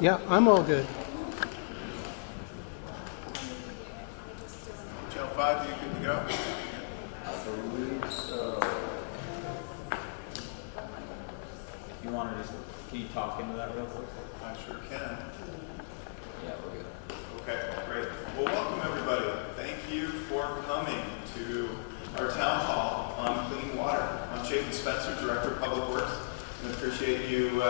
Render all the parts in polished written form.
Yeah, I'm all good. Channel 5, you good to go? I believe so. You want to just, can you talk into that real quick? I sure can. Yeah, we're good. Okay, great. Well, welcome everybody. Thank you for coming to our town hall on clean water. I'm Chapin Spencer, Director of Public Works, and appreciate you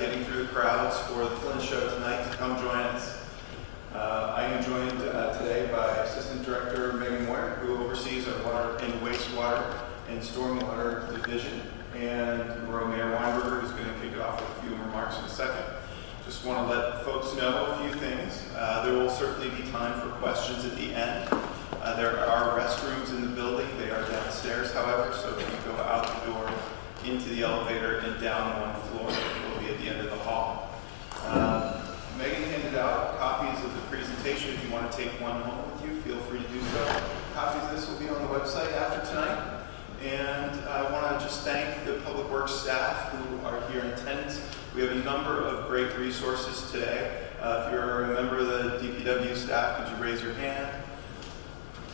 getting through the crowds for the Flynn Show tonight to come join us. I am joined today by Assistant Director Megan Moyer, who oversees our water and wastewater and stormwater division, and Mayor Weinberger, who's going to kick it off with a few remarks in a second. Just want to let folks know a few things. There will certainly be time for questions at the end. There are restrooms in the building. They are downstairs, however, so if you go out the door into the elevator and down one floor, it will be at the end of the hall. Megan handed out copies of the presentation. If you want to take one home with you, feel free to do so. Copies of this will be on the website after tonight. And I want to just thank the Public Works staff who are here in attendance. We have a number of great resources today. If you're a member of the DPW staff, could you raise your hand?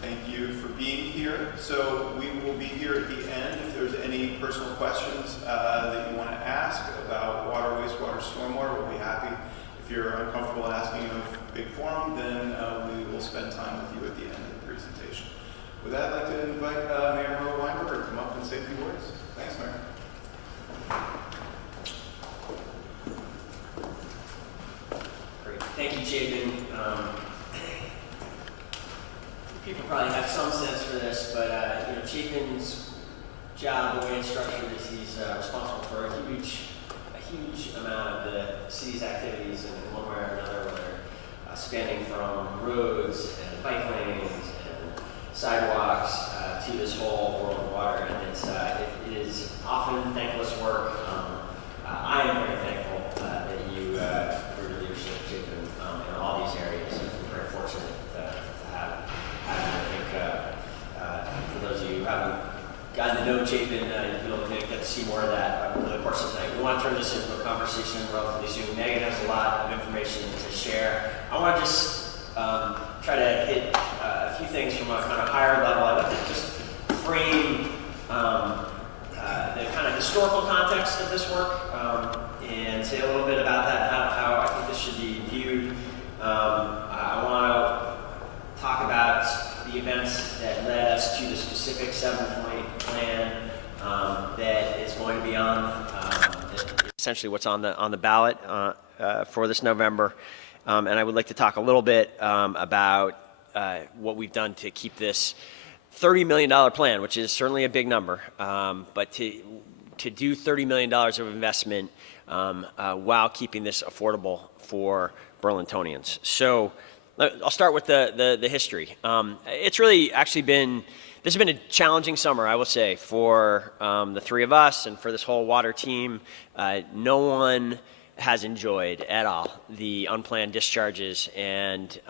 Thank you for being here. So we will be here at the end. If there's any personal questions that you want to ask about water, wastewater, stormwater, we'll be happy. If you're uncomfortable in asking in a big forum, then we will spend time with you at the end of the presentation. With that, I'd like to invite Mayor Weinberger to come up and say a few words. Thanks, Mayor. Great. Thank you, Chapin. People probably have some sense for this, but Chapin's job, the way it's structured, is he's responsible for a huge amount of the city's activities in one way or another, whether spanning from roads and bike lanes and sidewalks to this whole world of water, and it is often thankless work. I am very thankful that you, for your leadership, Chapin, in all these areas. I'm very fortunate to have you. I think for those of you who haven't gotten to know Chapin, you'll get to see more of that over the course of tonight. We want to turn this into a conversation relatively soon. Megan has a lot of information to share. I want to just try to hit a few things from a kind of higher level. I'd like to just frame the kind of historical context of this work and say a little bit about that, how I think this should be viewed. I want to talk about the events that led us to the specific 7-point plan that is going to be on essentially what's on the ballot for this November. And I would like to talk a little bit about what we've done to keep this $30 million plan, which is certainly a big number, but to do $30 million of investment while keeping this affordable for Burlingtonians. So I'll start with the history. It's really actually this has been a challenging summer, I will say, for the three of us and for this whole water team. No one has enjoyed at all the unplanned discharges, and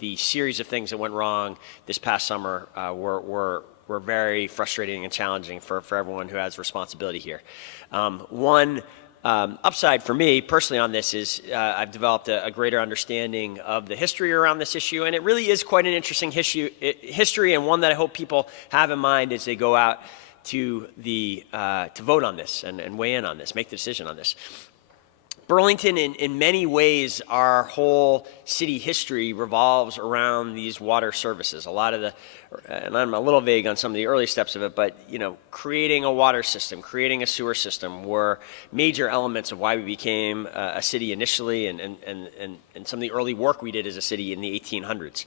the series of things that went wrong this past summer were very frustrating and challenging for everyone who has responsibility here. One upside for me personally on this is I've developed a greater understanding of the history around this issue, and it really is quite an interesting history, and one that I hope people have in mind as they go out to vote on this and weigh in on this, make the decision on this. Burlington, in many ways, our whole city history revolves around these water services. A lot of and I'm a little vague on some of the early steps of it, but creating a water system, creating a sewer system were major elements of why we became a city initially, and some of the early work we did as a city in the 1800s.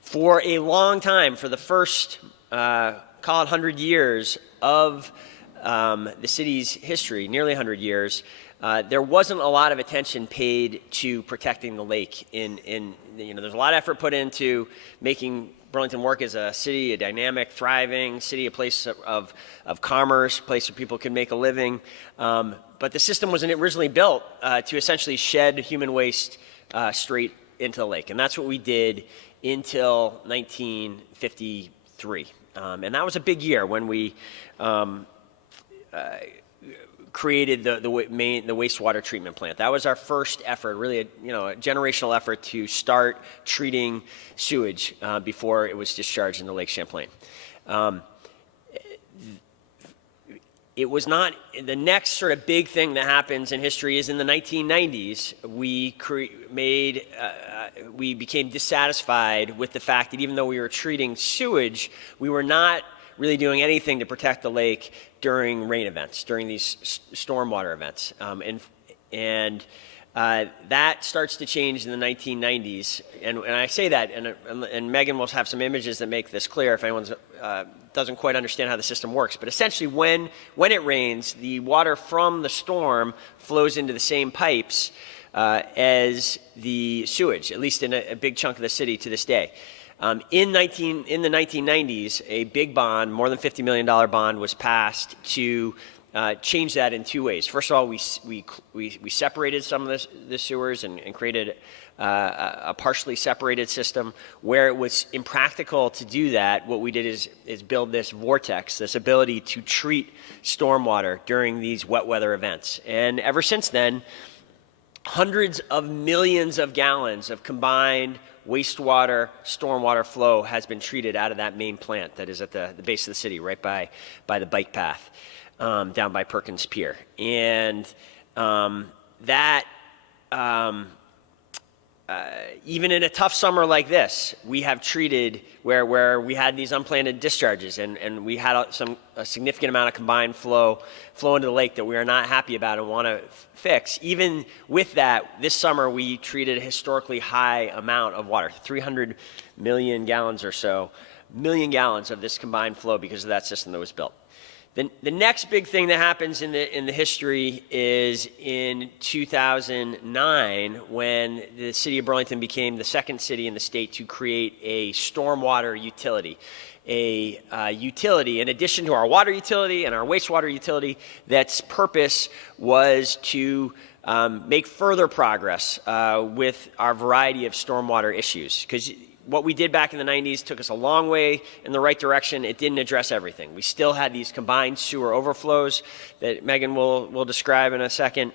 For a long time, for the first, call it 100 years of the city's history, nearly 100 years, there wasn't a lot of attention paid to protecting the lake. There's a lot of effort put into making Burlington work as a city, a dynamic, thriving city, a place of commerce, a place where people can make a living. But the system wasn't originally built to essentially shed human waste straight into the lake. And that's what we did until 1953. And that was a big year when we created the wastewater treatment plant. That was our first effort, really a generational effort to start treating sewage before it was discharged into Lake Champlain. It was not, the next sort of big thing that happens in history is in the 1990s, we became dissatisfied with the fact that even though we were treating sewage, we were not really doing anything to protect the lake during rain events, during these stormwater events. That starts to change in the 1990s. And I say that, and Megan will have some images that make this clear if anyone doesn't quite understand how the system works. But essentially, when it rains, the water from the storm flows into the same pipes as the sewage, at least in a big chunk of the city to this day. In the 1990s, a big bond, more than $50 million bond, was passed to change that in two ways. First of all, we separated some of the sewers and created a partially separated system. Where it was impractical to do that, what we did is build this vortex, this ability to treat stormwater during these wet weather events. And ever since then, hundreds of millions of gallons of combined wastewater, stormwater flow has been treated out of that main plant that is at the base of the city, right by the bike path, down by Perkins Pier. And even in a tough summer like this, we have treated where we had these unplanned discharges and we had a significant amount of combined flow into the lake that we are not happy about and want to fix. Even with that, this summer we treated a historically high amount of water, 300 million gallons or so, million gallons of this combined flow because of that system that was built. The next big thing that happens in the history is in 2009 when the city of Burlington became the second city in the state to create a stormwater utility. A utility, in addition to our water utility and our wastewater utility, that's purpose was to make further progress with our variety of stormwater issues. Because what we did back in the 90s took us a long way in the right direction. It didn't address everything. We still had these combined sewer overflows that Megan will describe in a second.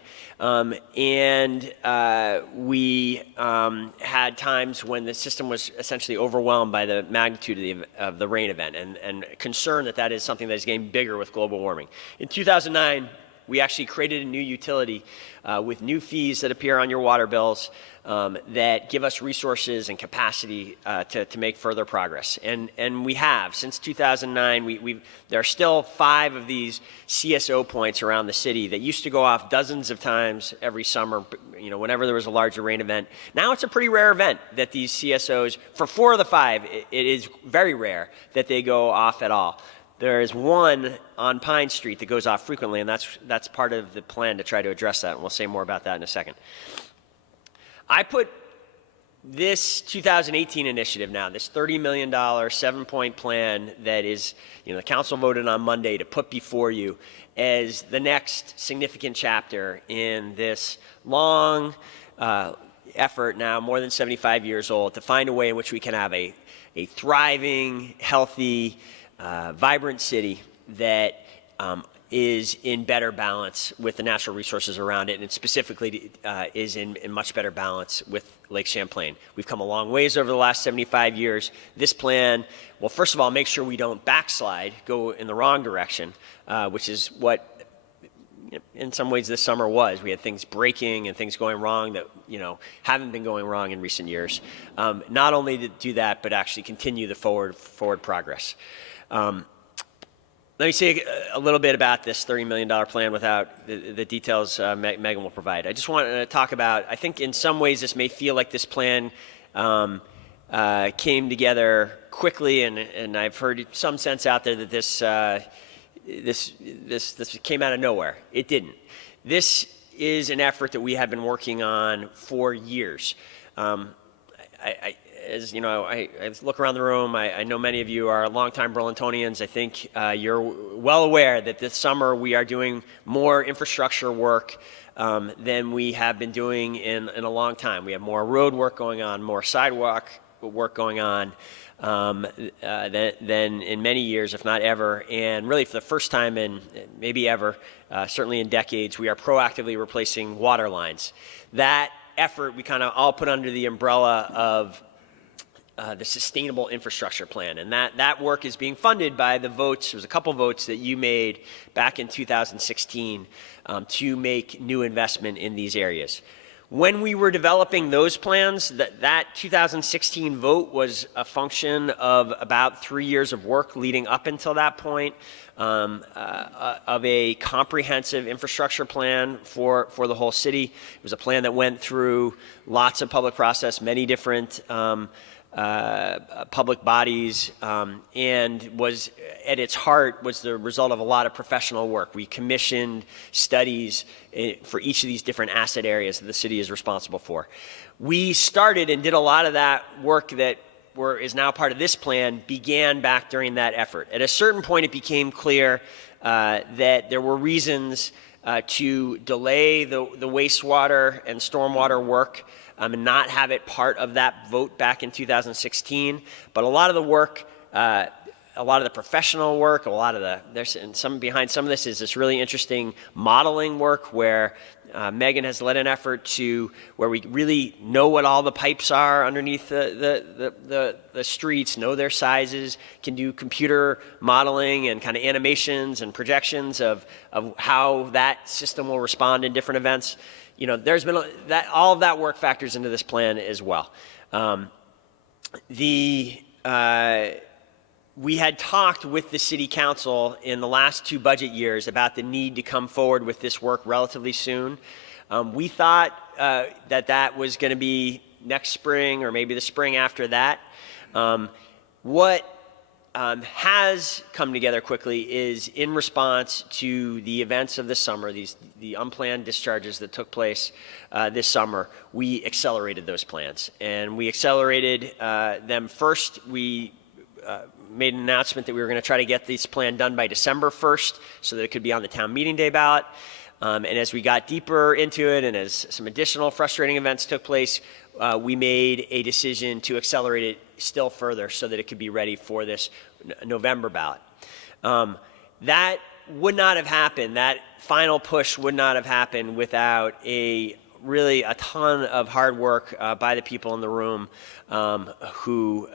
We had times when the system was essentially overwhelmed by the magnitude of the rain event and concern that is something that is getting bigger with global warming. In 2009, we actually created a new utility with new fees that appear on your water bills that give us resources and capacity to make further progress. And we have. Since 2009, there are still 5 of these CSO points around the city that used to go off dozens of times every summer, whenever there was a larger rain event. Now it's a pretty rare event that these CSOs, for 4 of the 5, it is very rare that they go off at all. There is one on Pine Street that goes off frequently, and that's part of the plan to try to address that, and we'll say more about that in a second. I put this 2018 initiative now, this $30 million 7-point plan that is, the council voted on Monday to put before you as the next significant chapter in this long effort now, more than 75 years old, to find a way in which we can have a thriving, healthy, vibrant city that is in better balance with the natural resources around it, and specifically is in much better balance with Lake Champlain. We've come a long ways over the last 75 years. This plan, well, first of all, make sure we don't backslide, go in the wrong direction, which is what in some ways this summer was. We had things breaking and things going wrong that haven't been going wrong in recent years. Not only to do that, but actually continue the forward progress. Let me say a little bit about this $30 million plan without the details Megan will provide. I just want to talk about, I think in some ways this may feel like this plan came together quickly, and I've heard some sense out there that this came out of nowhere. It didn't. This is an effort that we have been working on for years. As you know, I look around the room. I know many of you are longtime Burlingtonians. I think you're well aware that this summer we are doing more infrastructure work than we have been doing in a long time. We have more road work going on, more sidewalk work going on. than in many years, if not ever. And really, for the first time in maybe ever, certainly in decades, we are proactively replacing water lines. That effort we kind of all put under the umbrella of the Sustainable Infrastructure Plan. And that work is being funded by the votes. There was a couple votes that you made back in 2016 to make new investment in these areas. When we were developing those plans, that 2016 vote was a function of about 3 years of work leading up until that point, of a comprehensive infrastructure plan for the whole city. It was a plan that went through lots of public process, many different public bodies, and was at its heart was the result of a lot of professional work. We commissioned studies for each of these different asset areas that the city is responsible for. We started and did a lot of that work that is now part of this plan, began back during that effort. At a certain point, it became clear that there were reasons to delay the wastewater and stormwater work and not have it part of that vote back in 2016. But a lot of the work, a lot of the professional work, behind some of this is this really interesting modeling work where Megan has led an effort to where we really know what all the pipes are underneath the streets, know their sizes, can do computer modeling and kind of animations and projections of how that system will respond in different events. You know, there's been all of that work factors into this plan as well. We had talked with the city council in the last 2 budget years about the need to come forward with this work relatively soon. We thought that was going to be next spring or maybe the spring after that. What has come together quickly is in response to the events of this summer, the unplanned discharges that took place this summer, we accelerated those plans. And we accelerated them first. We made an announcement that we were going to try to get this plan done by December 1st so that it could be on the town meeting day ballot. And as we got deeper into it and as some additional frustrating events took place, we made a decision to accelerate it still further so that it could be ready for this November ballot. That would not have happened. That final push would not have happened without really a ton of hard work by the people in the room who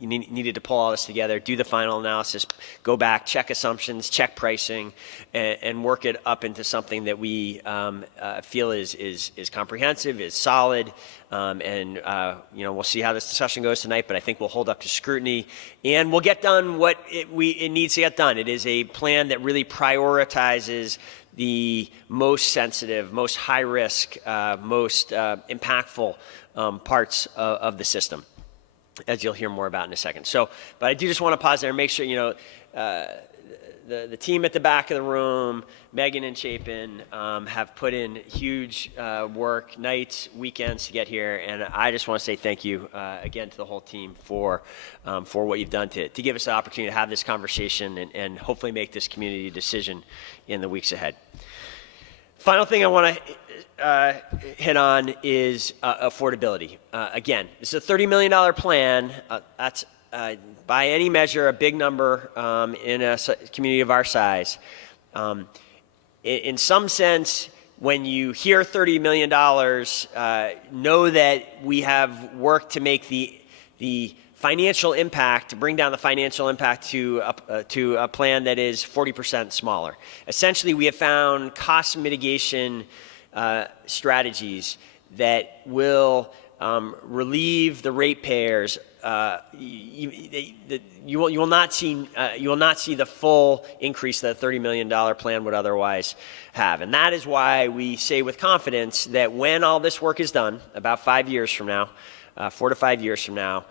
needed to pull all this together, do the final analysis, go back, check assumptions, check pricing, and work it up into something that we feel is comprehensive, is solid, and we'll see how this discussion goes tonight, but I think we'll hold up to scrutiny, and we'll get done what it needs to get done. It is a plan that really prioritizes the most sensitive, most high risk, most impactful parts of the system, as you'll hear more about in a second. But I do just want to pause there and make sure, the team at the back of the room, Megan and Chapin, have put in huge work, nights, weekends to get here, and I just want to say thank you again to the whole team for what you've done to give us the opportunity to have this conversation and hopefully make this community decision in the weeks ahead. Final thing I want to hit on is affordability. Again, this is a $30 million plan. That's by any measure a big number in a community of our size. In some sense, when you hear $30 million, know that we have worked to make the financial impact, to bring down the financial impact to a plan that is 40% smaller. Essentially, we have found cost mitigation strategies that will relieve the ratepayers. You will not see the full increase that a $30 million plan would otherwise have, and that is why we say with confidence that when all this work is done, about 5 years from now, 4 to 5 years from now,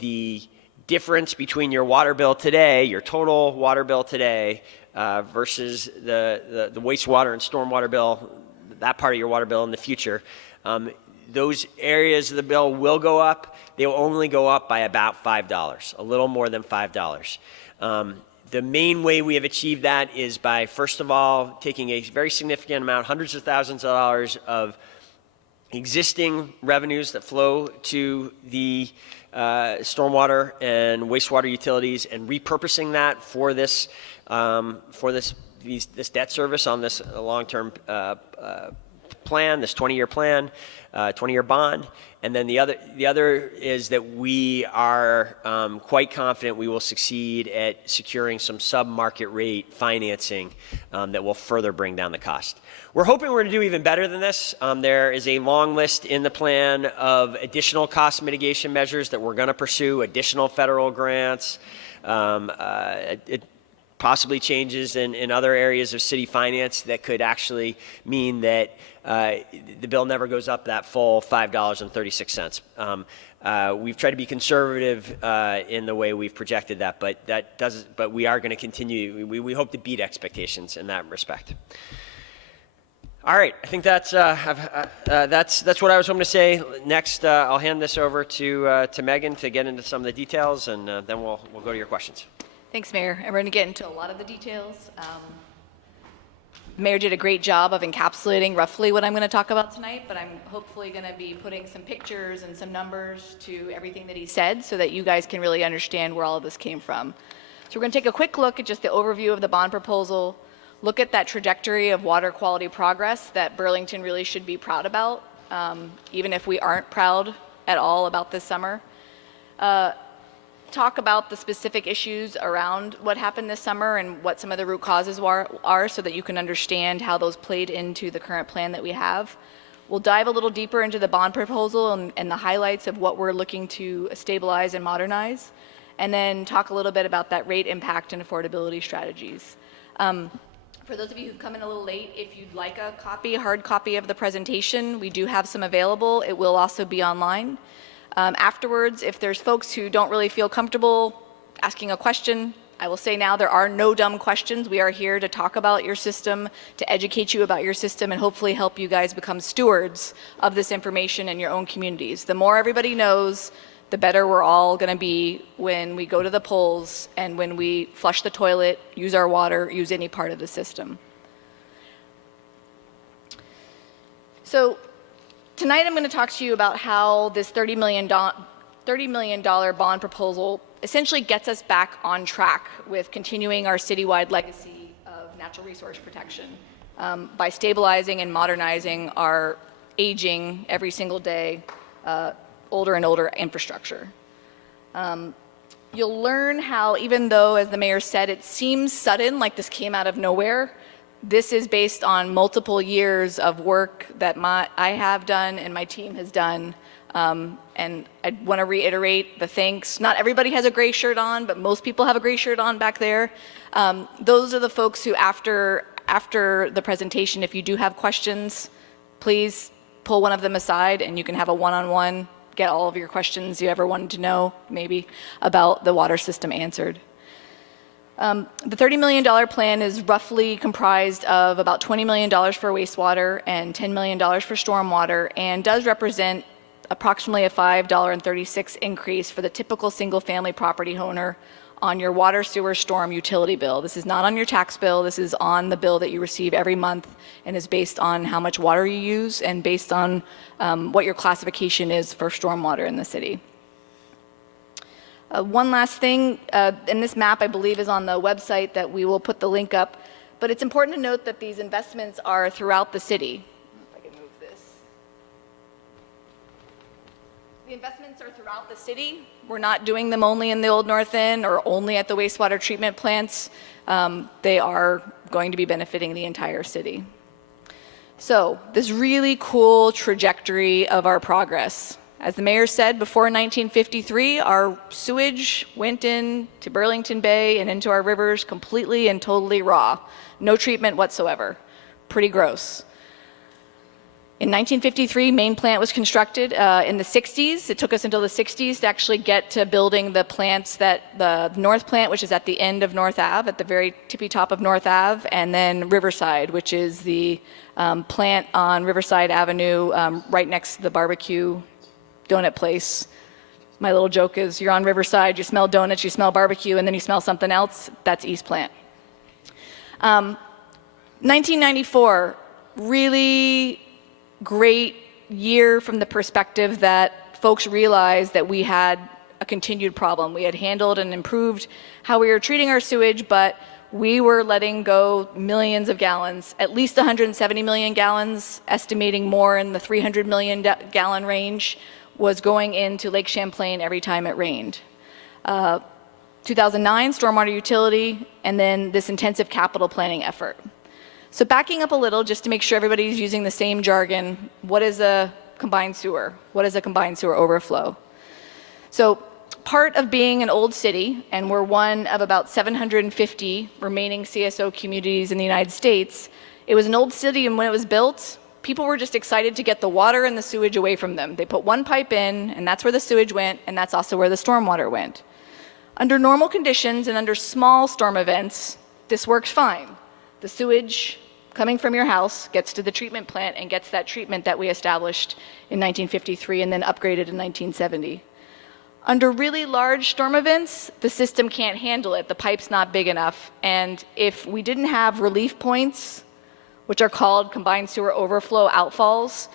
the difference between your water bill today, your total water bill today, versus the wastewater and stormwater bill, that part of your water bill in the future, those areas of the bill will go up. They will only go up by about $5, a little more than $5. The main way we have achieved that is by, first of all, taking a very significant amount, hundreds of thousands of dollars of existing revenues that flow to the stormwater and wastewater utilities and repurposing that for this this debt service on this long-term plan, this 20-year plan, 20-year bond. And then the other is that we are quite confident we will succeed at securing some sub-market rate financing that will further bring down the cost. We're hoping we're going to do even better than this. There is a long list in the plan of additional cost mitigation measures that we're going to pursue, additional federal grants, possibly changes in other areas of city finance that could actually mean that the bill never goes up that full $5.36. We've tried to be conservative in the way we've projected that, but we are going to continue. We hope to beat expectations in that respect. All right, I think that's what I was hoping to say. Next, I'll hand this over to Megan to get into some of the details, and then we'll go to your questions. Thanks, Mayor. And we're going to get into a lot of the details. The Mayor did a great job of encapsulating roughly what I'm going to talk about tonight, but I'm hopefully going to be putting some pictures and some numbers to everything that he said so that you guys can really understand where all of this came from. So we're going to take a quick look at just the overview of the bond proposal, look at that trajectory of water quality progress that Burlington really should be proud about, even if we aren't proud at all about this summer. Talk about the specific issues around what happened this summer and what some of the root causes are so that you can understand how those played into the current plan that we have. We'll dive a little deeper into the bond proposal and the highlights of what we're looking to stabilize and modernize, and then talk a little bit about that rate impact and affordability strategies. For those of you who've come in a little late, if you'd like a hard copy of the presentation, we do have some available. It will also be online. Afterwards, if there's folks who don't really feel comfortable asking a question, I will say now there are no dumb questions. We are here to talk about your system, to educate you about your system, and hopefully help you guys become stewards of this information in your own communities. The more everybody knows, the better we're all going to be when we go to the polls and when we flush the toilet, use our water, use any part of the system. So tonight I'm going to talk to you about how this $30 million bond proposal essentially gets us back on track with continuing our citywide legacy of natural resource protection by stabilizing and modernizing our aging, every single day, older and older infrastructure. You'll learn how, even though, as the mayor said, it seems sudden, like this came out of nowhere, this is based on multiple years of work that I have done and my team has done. And I want to reiterate the thanks. Not everybody has a gray shirt on, but most people have a gray shirt on back there. Those are the folks who, after the presentation, if you do have questions, please pull one of them aside and you can have a one-on-one, get all of your questions you ever wanted to know, maybe, about the water system answered. The $30 million plan is roughly comprised of about $20 million for wastewater and $10 million for stormwater, and does represent approximately a $5.36 increase for the typical single-family property owner on your water, sewer, storm, utility bill. This is not on your tax bill. This is on the bill that you receive every month and is based on how much water you use and based on what your classification is for stormwater in the city. One last thing, and this map I believe is on the website that we will put the link up, but it's important to note that these investments are throughout the city. If I can move this. The investments are throughout the city. We're not doing them only in the Old North End or only at the wastewater treatment plants. They are going to be benefiting the entire city. So this really cool trajectory of our progress. As the mayor said, before 1953, our sewage went into Burlington Bay and into our rivers completely and totally raw. No treatment whatsoever. Pretty gross. In 1953, main plant was constructed. In the 60s, it took us until the 60s to actually get to building the plants that the North Plant, which is at the end of North Ave, at the very tippy top of North Ave, and then Riverside, which is the plant on Riverside Avenue right next to the barbecue donut place. My little joke is you're on Riverside, you smell donuts, you smell barbecue, and then you smell something else. That's East Plant. 1994, really great year from the perspective that folks realized that we had a continued problem. We had handled and improved how we were treating our sewage, but we were letting go millions of gallons, at least 170 million gallons, estimating more in the 300 million gallon range, was going into Lake Champlain every time it rained. 2009, stormwater utility, and then this intensive capital planning effort. So backing up a little, just to make sure everybody's using the same jargon, what is a combined sewer? What is a combined sewer overflow? So part of being an old city, and we're one of about 750 remaining CSO communities in the United States, it was an old city, and when it was built, people were just excited to get the water and the sewage away from them. They put one pipe in, and that's where the sewage went, and that's also where the stormwater went. Under normal conditions and under small storm events, this works fine. The sewage coming from your house gets to the treatment plant and gets that treatment that we established in 1953 and then upgraded in 1970. Under really large storm events, the system can't handle it. The pipe's not big enough. And if we didn't have relief points, which are called combined sewer overflow outfalls,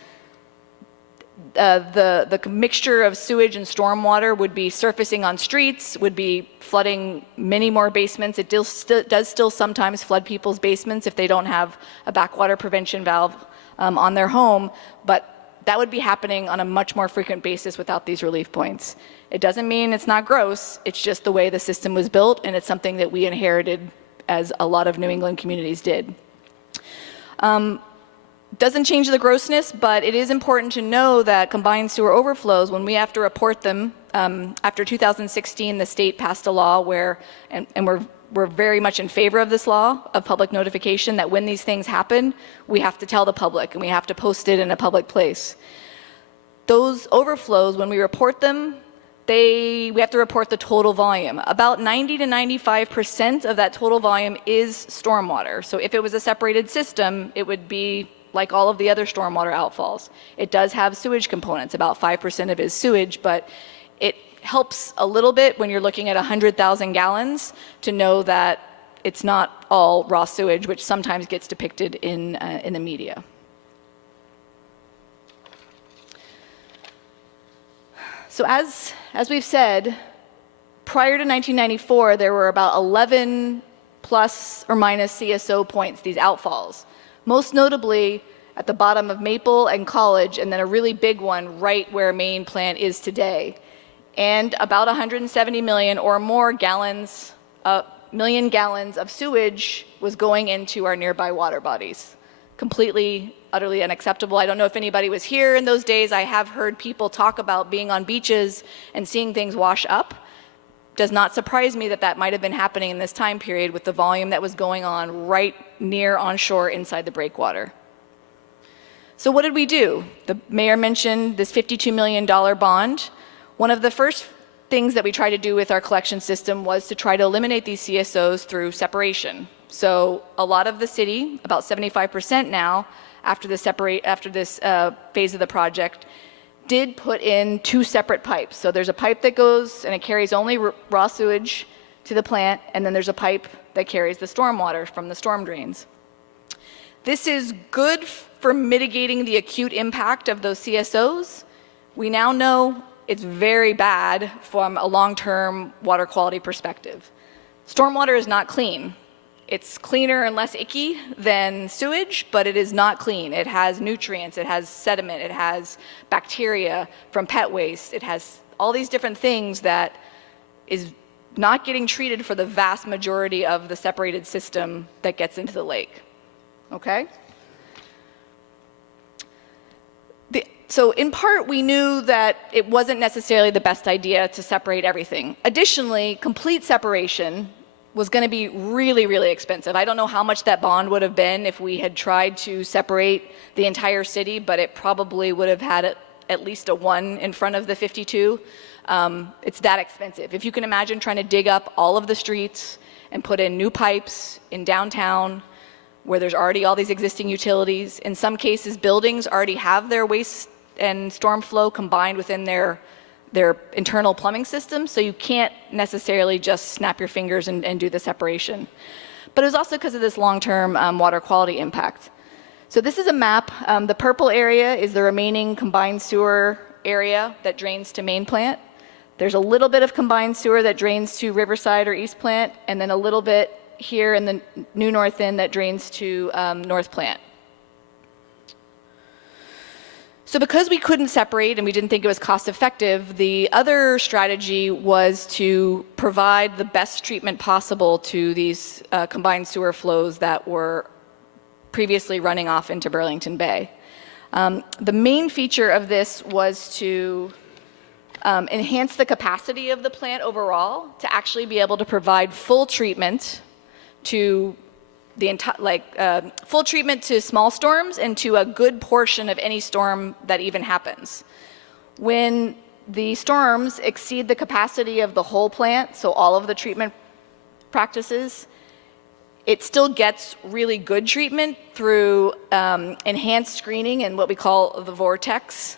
the mixture of sewage and stormwater would be surfacing on streets, would be flooding many more basements. It does still sometimes flood people's basements if they don't have a backwater prevention valve on their home, but that would be happening on a much more frequent basis without these relief points. It doesn't mean it's not gross, it's just the way the system was built, and it's something that we inherited as a lot of New England communities did. Doesn't change the grossness, but it is important to know that combined sewer overflows, when we have to report them, after 2016, the state passed a law where, and we're very much in favor of this law of public notification, that when these things happen, we have to tell the public and we have to post it in a public place. Those overflows, when we report them, we have to report the total volume. About 90 to 95% of that total volume is stormwater. So if it was a separated system, it would be like all of the other stormwater outfalls. It does have sewage components, about 5% of it is sewage, but it helps a little bit when you're looking at 100,000 gallons to know that it's not all raw sewage, which sometimes gets depicted in the media. So as we've said, prior to 1994, there were about 11 plus or minus CSO points, these outfalls. Most notably at the bottom of Maple and College, and then a really big one right where Main Plant is today. And about 170 million or more gallons, million gallons of sewage was going into our nearby water bodies. Completely, utterly unacceptable. I don't know if anybody was here in those days. I have heard people talk about being on beaches and seeing things wash up. Does not surprise me that that might have been happening in this time period with the volume that was going on right near onshore inside the breakwater. So what did we do? The mayor mentioned this $52 million bond. One of the first things that we tried to do with our collection system was to try to eliminate these CSOs through separation. So a lot of the city, about 75% now, after this phase of the project, did put in two separate pipes. So there's a pipe that goes and it carries only raw sewage to the plant, and then there's a pipe that carries the stormwater from the storm drains. This is good for mitigating the acute impact of those CSOs. We now know it's very bad from a long-term water quality perspective. Stormwater is not clean. It's cleaner and less icky than sewage, but it is not clean. It has nutrients, it has sediment, it has bacteria from pet waste, it has all these different things that is not getting treated for the vast majority of the separated system that gets into the lake. Okay? So in part, we knew that it wasn't necessarily the best idea to separate everything. Additionally, complete separation was going to be really, really expensive. I don't know how much that bond would have been if we had tried to separate the entire city, but it probably would have had at least a 1 in front of the 52. It's that expensive. If you can imagine trying to dig up all of the streets and put in new pipes in downtown where there's already all these existing utilities. In some cases, buildings already have their waste and storm flow combined within their internal plumbing system, so you can't necessarily just snap your fingers and do the separation. But it was also because of this long-term water quality impact. So this is a map. The purple area is the remaining combined sewer area that drains to main plant. There's a little bit of combined sewer that drains to Riverside or East Plant, and then a little bit here in the new North End that drains to North Plant. So because we couldn't separate and we didn't think it was cost effective, the other strategy was to provide the best treatment possible to these combined sewer flows that were previously running off into Burlington Bay. The main feature of this was to enhance the capacity of the plant overall to actually be able to provide full treatment to the entire, full treatment to small storms and to a good portion of any storm that even happens. When the storms exceed the capacity of the whole plant, so all of the treatment practices, it still gets really good treatment through enhanced screening and what we call the vortex,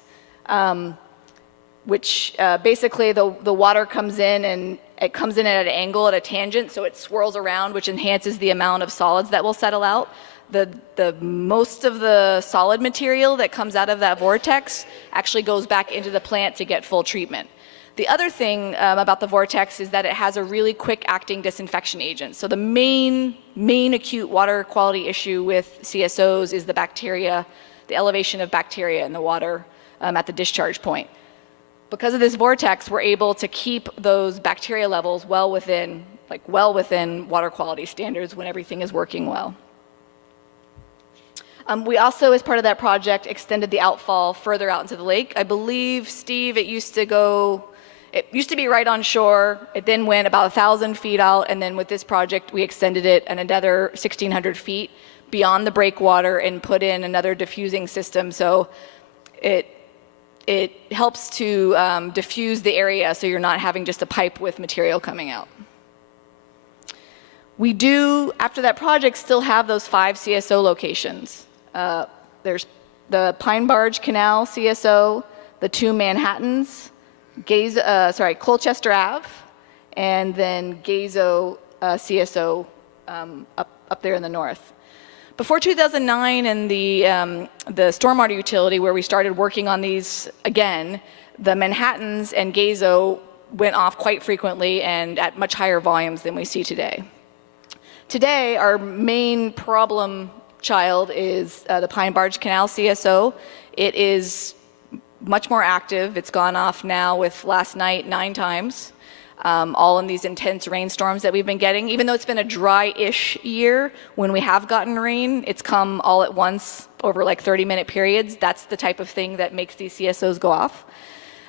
which basically the water comes in and it comes in at an angle, at a tangent, so it swirls around, which enhances the amount of solids that will settle out. The most of the solid material that comes out of that vortex actually goes back into the plant to get full treatment. The other thing about the vortex is that it has a really quick acting disinfection agent. So the main acute water quality issue with CSOs is the bacteria, the elevation of bacteria in the water at the discharge point. Because of this vortex, we're able to keep those bacteria levels well within water quality standards when everything is working well. We also, as part of that project, extended the outfall further out into the lake. I believe, Steve, it used to be right on shore. It then went about 1,000 feet out, and then with this project, we extended it another 1,600 feet beyond the breakwater and put in another diffusing system. So it helps to diffuse the area so you're not having just a pipe with material coming out. We do, after that project, still have those 5 CSO locations. There's the Pine Barge Canal CSO, the 2 Manhattans, Colchester Ave, and then Gazo CSO up there in the north. Before 2009 and the stormwater utility, where we started working on these again, the Manhattans and Gazo went off quite frequently and at much higher volumes than we see today. Today, our main problem child is the Pine Barge Canal CSO. It is much more active. It's gone off now with last night 9 times. All in these intense rainstorms that we've been getting. Even though it's been a dry-ish year, when we have gotten rain, it's come all at once over like 30-minute periods. That's the type of thing that makes these CSOs go off.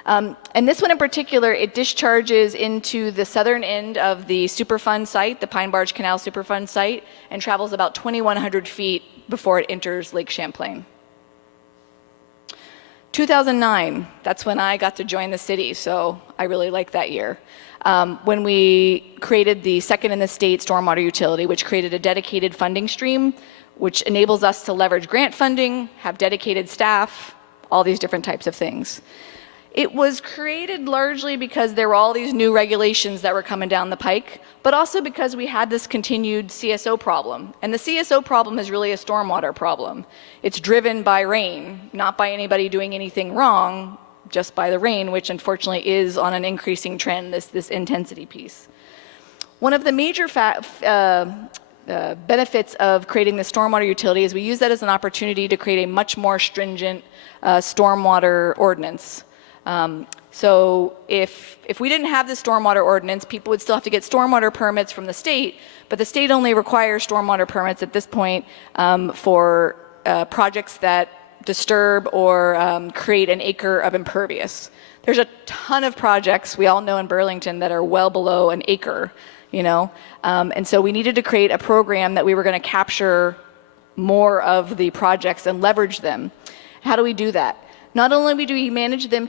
And this one in particular, it discharges into the southern end of the Superfund site, the Pine Barge Canal Superfund site, and travels about 2,100 feet before it enters Lake Champlain. 2009, that's when I got to join the city, so I really liked that year. When we created the second in the state stormwater utility, which created a dedicated funding stream, which enables us to leverage grant funding, have dedicated staff, all these different types of things. It was created largely because there were all these new regulations that were coming down the pike, but also because we had this continued CSO problem. And the CSO problem is really a stormwater problem. It's driven by rain, not by anybody doing anything wrong, just by the rain, which unfortunately is on an increasing trend, this intensity piece. One of the major benefits of creating the stormwater utility is we use that as an opportunity to create a much more stringent stormwater ordinance. So if we didn't have the stormwater ordinance, people would still have to get stormwater permits from the state, but the state only requires stormwater permits at this point for projects that disturb or create an acre of impervious. There's a ton of projects we all know in Burlington that are well below an acre, you know, and so we needed to create a program that we were going to capture more of the projects and leverage them. How do we do that? Not only do we manage them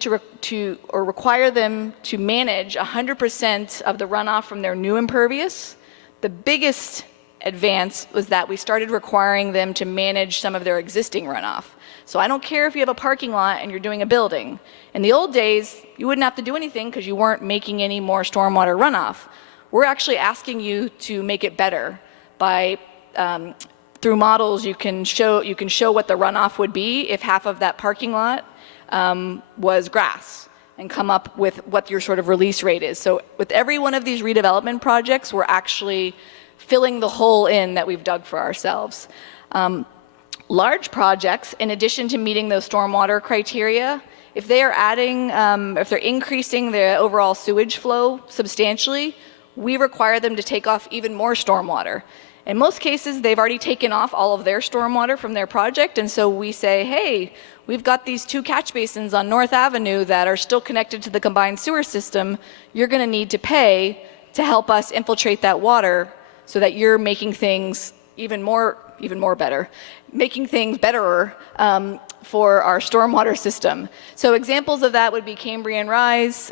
or require them to manage 100% of the runoff from their new impervious, the biggest advance was that we started requiring them to manage some of their existing runoff. So I don't care if you have a parking lot and you're doing a building. In the old days, you wouldn't have to do anything because you weren't making any more stormwater runoff. We're actually asking you to make it better by through models, you can show what the runoff would be if half of that parking lot was grass, and come up with what your sort of release rate is. So with every one of these redevelopment projects, we're actually filling the hole in that we've dug for ourselves. Large projects, in addition to meeting those stormwater criteria, if they are adding, if they're increasing the overall sewage flow substantially, we require them to take off even more stormwater. In most cases, they've already taken off all of their stormwater from their project, and so we say, hey, we've got these 2 catch basins on North Avenue that are still connected to the combined sewer system. You're going to need to pay to help us infiltrate that water so that you're making things even more better, making things betterer for our stormwater system. So examples of that would be Cambrian Rise,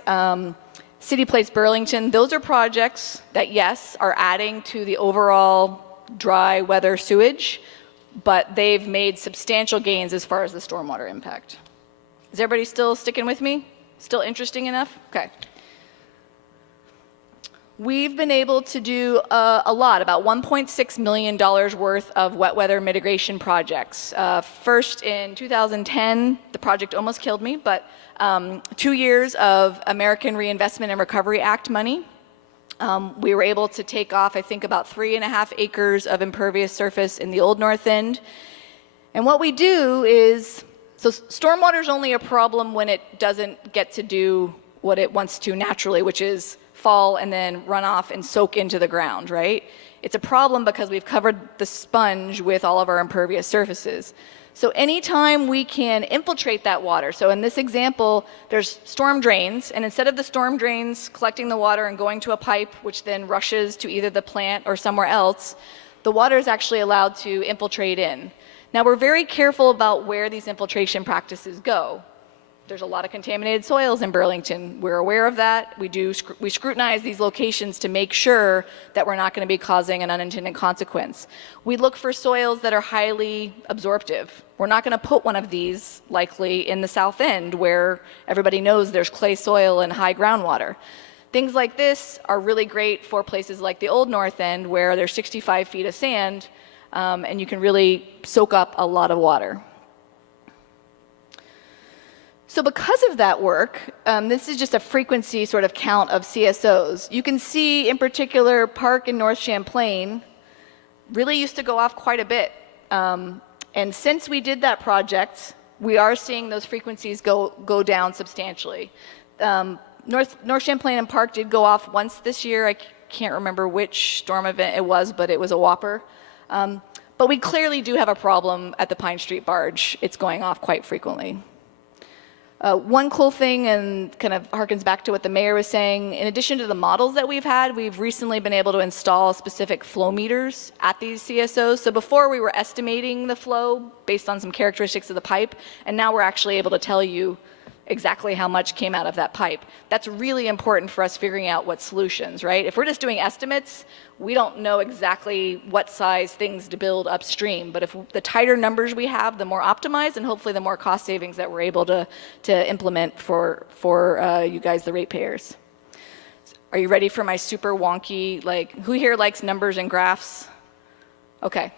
City Place Burlington. Those are projects that, yes, are adding to the overall dry weather sewage, but they've made substantial gains as far as the stormwater impact. Is everybody still sticking with me? Still interesting enough? Okay. We've been able to do a lot, about $1.6 million worth of wet weather mitigation projects. First in 2010, the project almost killed me, but 2 years of American Reinvestment and Recovery Act money. We were able to take off, I think, about 3.5 acres of impervious surface in the Old North End. And what we do is, so stormwater is only a problem when it doesn't get to do what it wants to naturally, which is fall and then run off and soak into the ground, right? It's a problem because we've covered the sponge with all of our impervious surfaces. So anytime we can infiltrate that water, so in this example, there's storm drains, and instead of the storm drains collecting the water and going to a pipe, which then rushes to either the plant or somewhere else, the water is actually allowed to infiltrate in. Now, we're very careful about where these infiltration practices go. There's a lot of contaminated soils in Burlington. We're aware of that. We scrutinize these locations to make sure that we're not going to be causing an unintended consequence. We look for soils that are highly absorptive. We're not going to put one of these likely in the South End where everybody knows there's clay soil and high groundwater. Things like this are really great for places like the Old North End where there's 65 feet of sand and you can really soak up a lot of water. So because of that work, this is just a frequency sort of count of CSOs. You can see in particular Park in North Champlain really used to go off quite a bit. And since we did that project, we are seeing those frequencies go down substantially. North Champlain and Park did go off once this year. I can't remember which storm event it was, but it was a whopper. But we clearly do have a problem at the Pine Street Barge. It's going off quite frequently. One cool thing, and kind of harkens back to what the mayor was saying, in addition to the models that we've had, we've recently been able to install specific flow meters at these CSOs. So before we were estimating the flow based on some characteristics of the pipe, and now we're actually able to tell you exactly how much came out of that pipe. That's really important for us figuring out what solutions, right? If we're just doing estimates, we don't know exactly what size things to build upstream. But if the tighter numbers we have, the more optimized and hopefully the more cost savings that we're able to implement for you guys, the ratepayers. Are you ready for my super wonky, like, who here likes numbers and graphs? Okay,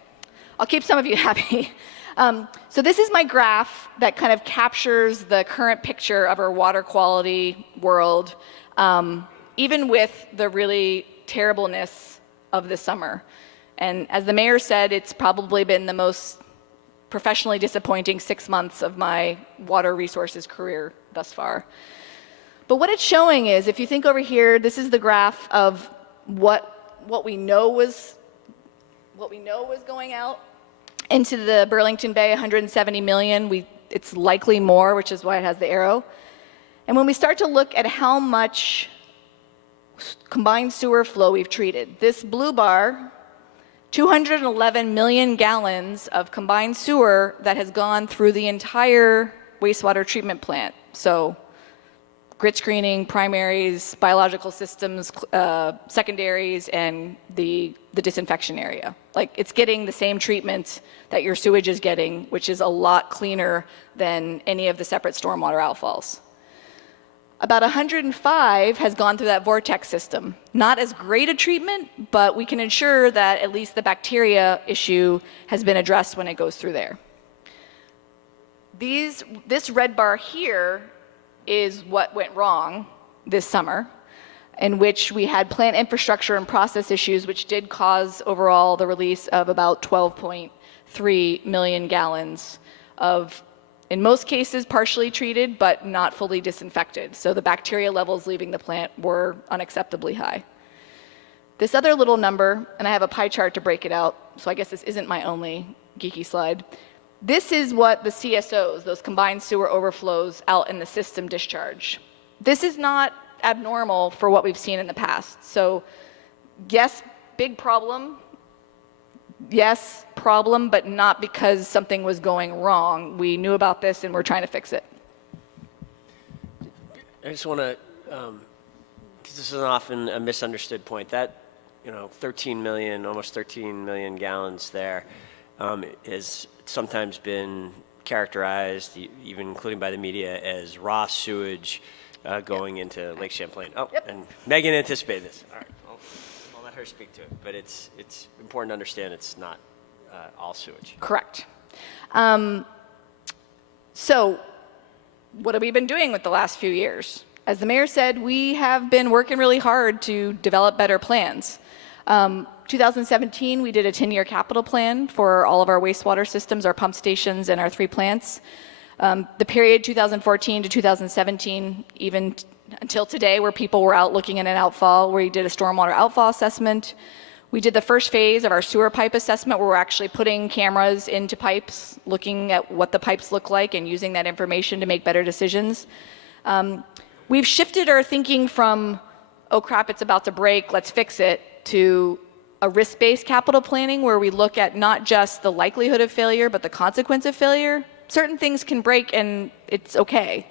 I'll keep some of you happy. So this is my graph that kind of captures the current picture of our water quality world, even with the really terribleness of the summer. And as the mayor said, it's probably been the most professionally disappointing 6 months of my water resources career thus far. But what it's showing is, if you think over here, this is the graph of what we know was going out into the Burlington Bay, 170 million. It's likely more, which is why it has the arrow. And when we start to look at how much combined sewer flow we've treated, this blue bar, 211 million gallons of combined sewer that has gone through the entire wastewater treatment plant. So grit screening, primaries, biological systems, secondaries, and the disinfection area. Like, it's getting the same treatment that your sewage is getting, which is a lot cleaner than any of the separate stormwater outfalls. About 105 has gone through that vortex system. Not as great a treatment, but we can ensure that at least the bacteria issue has been addressed when it goes through there. This red bar here is what went wrong this summer, in which we had plant infrastructure and process issues, which did cause overall the release of about 12.3 million gallons of, in most cases, partially treated, but not fully disinfected. So the bacteria levels leaving the plant were unacceptably high. This other little number, and I have a pie chart to break it out, so I guess this isn't my only geeky slide. This is what the CSOs, those combined sewer overflows out in the system discharge. This is not abnormal for what we've seen in the past. So yes, big problem. Yes, problem, but not because something was going wrong. We knew about this and we're trying to fix it. I just want to, because this is often a misunderstood point, that, 13 million, almost 13 million gallons there has sometimes been characterized, even including by the media, as raw sewage going into Lake Champlain. Oh, and Megan anticipated this. All right, I'll let her speak to it. But it's important to understand it's not all sewage. Correct. So what have we been doing with the last few years? As the mayor said, we have been working really hard to develop better plans. 2017, we did a 10-year capital plan for all of our wastewater systems, our pump stations, and our 3 plants. The period 2014 to 2017, even until today, where people were out looking at an outfall, where we did a stormwater outfall assessment. We did the first phase of our sewer pipe assessment, where we're actually putting cameras into pipes, looking at what the pipes look like and using that information to make better decisions. We've shifted our thinking from, oh crap, it's about to break, let's fix it, to a risk-based capital planning where we look at not just the likelihood of failure, but the consequence of failure. Certain things can break and it's okay.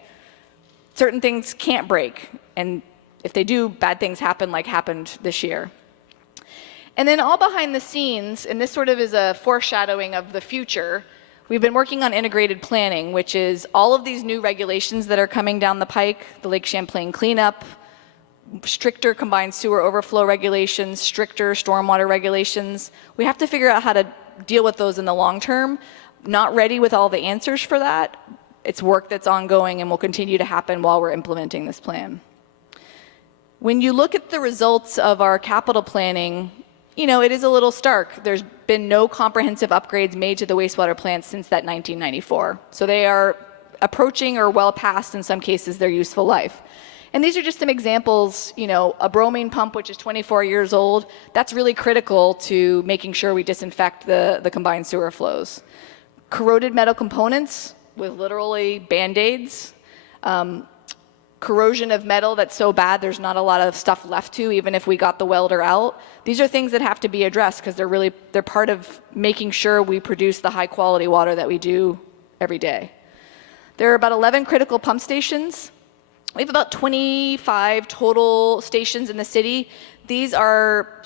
Certain things can't break, and if they do, bad things happen like happened this year. And then all behind the scenes, and this sort of is a foreshadowing of the future, we've been working on integrated planning, which is all of these new regulations that are coming down the pike, the Lake Champlain cleanup, stricter combined sewer overflow regulations, stricter stormwater regulations. We have to figure out how to deal with those in the long term. Not ready with all the answers for that. It's work that's ongoing and will continue to happen while we're implementing this plan. When you look at the results of our capital planning, it is a little stark. There's been no comprehensive upgrades made to the wastewater plants since that 1994. So they are approaching or well past, in some cases, their useful life. And these are just some examples, a bromine pump, which is 24 years old, that's really critical to making sure we disinfect the combined sewer flows. Corroded metal components with literally Band-Aids. Corrosion of metal that's so bad there's not a lot of stuff left to, even if we got the welder out. These are things that have to be addressed because they're part of making sure we produce the high quality water that we do every day. There are about 11 critical pump stations. We have about 25 total stations in the city. These are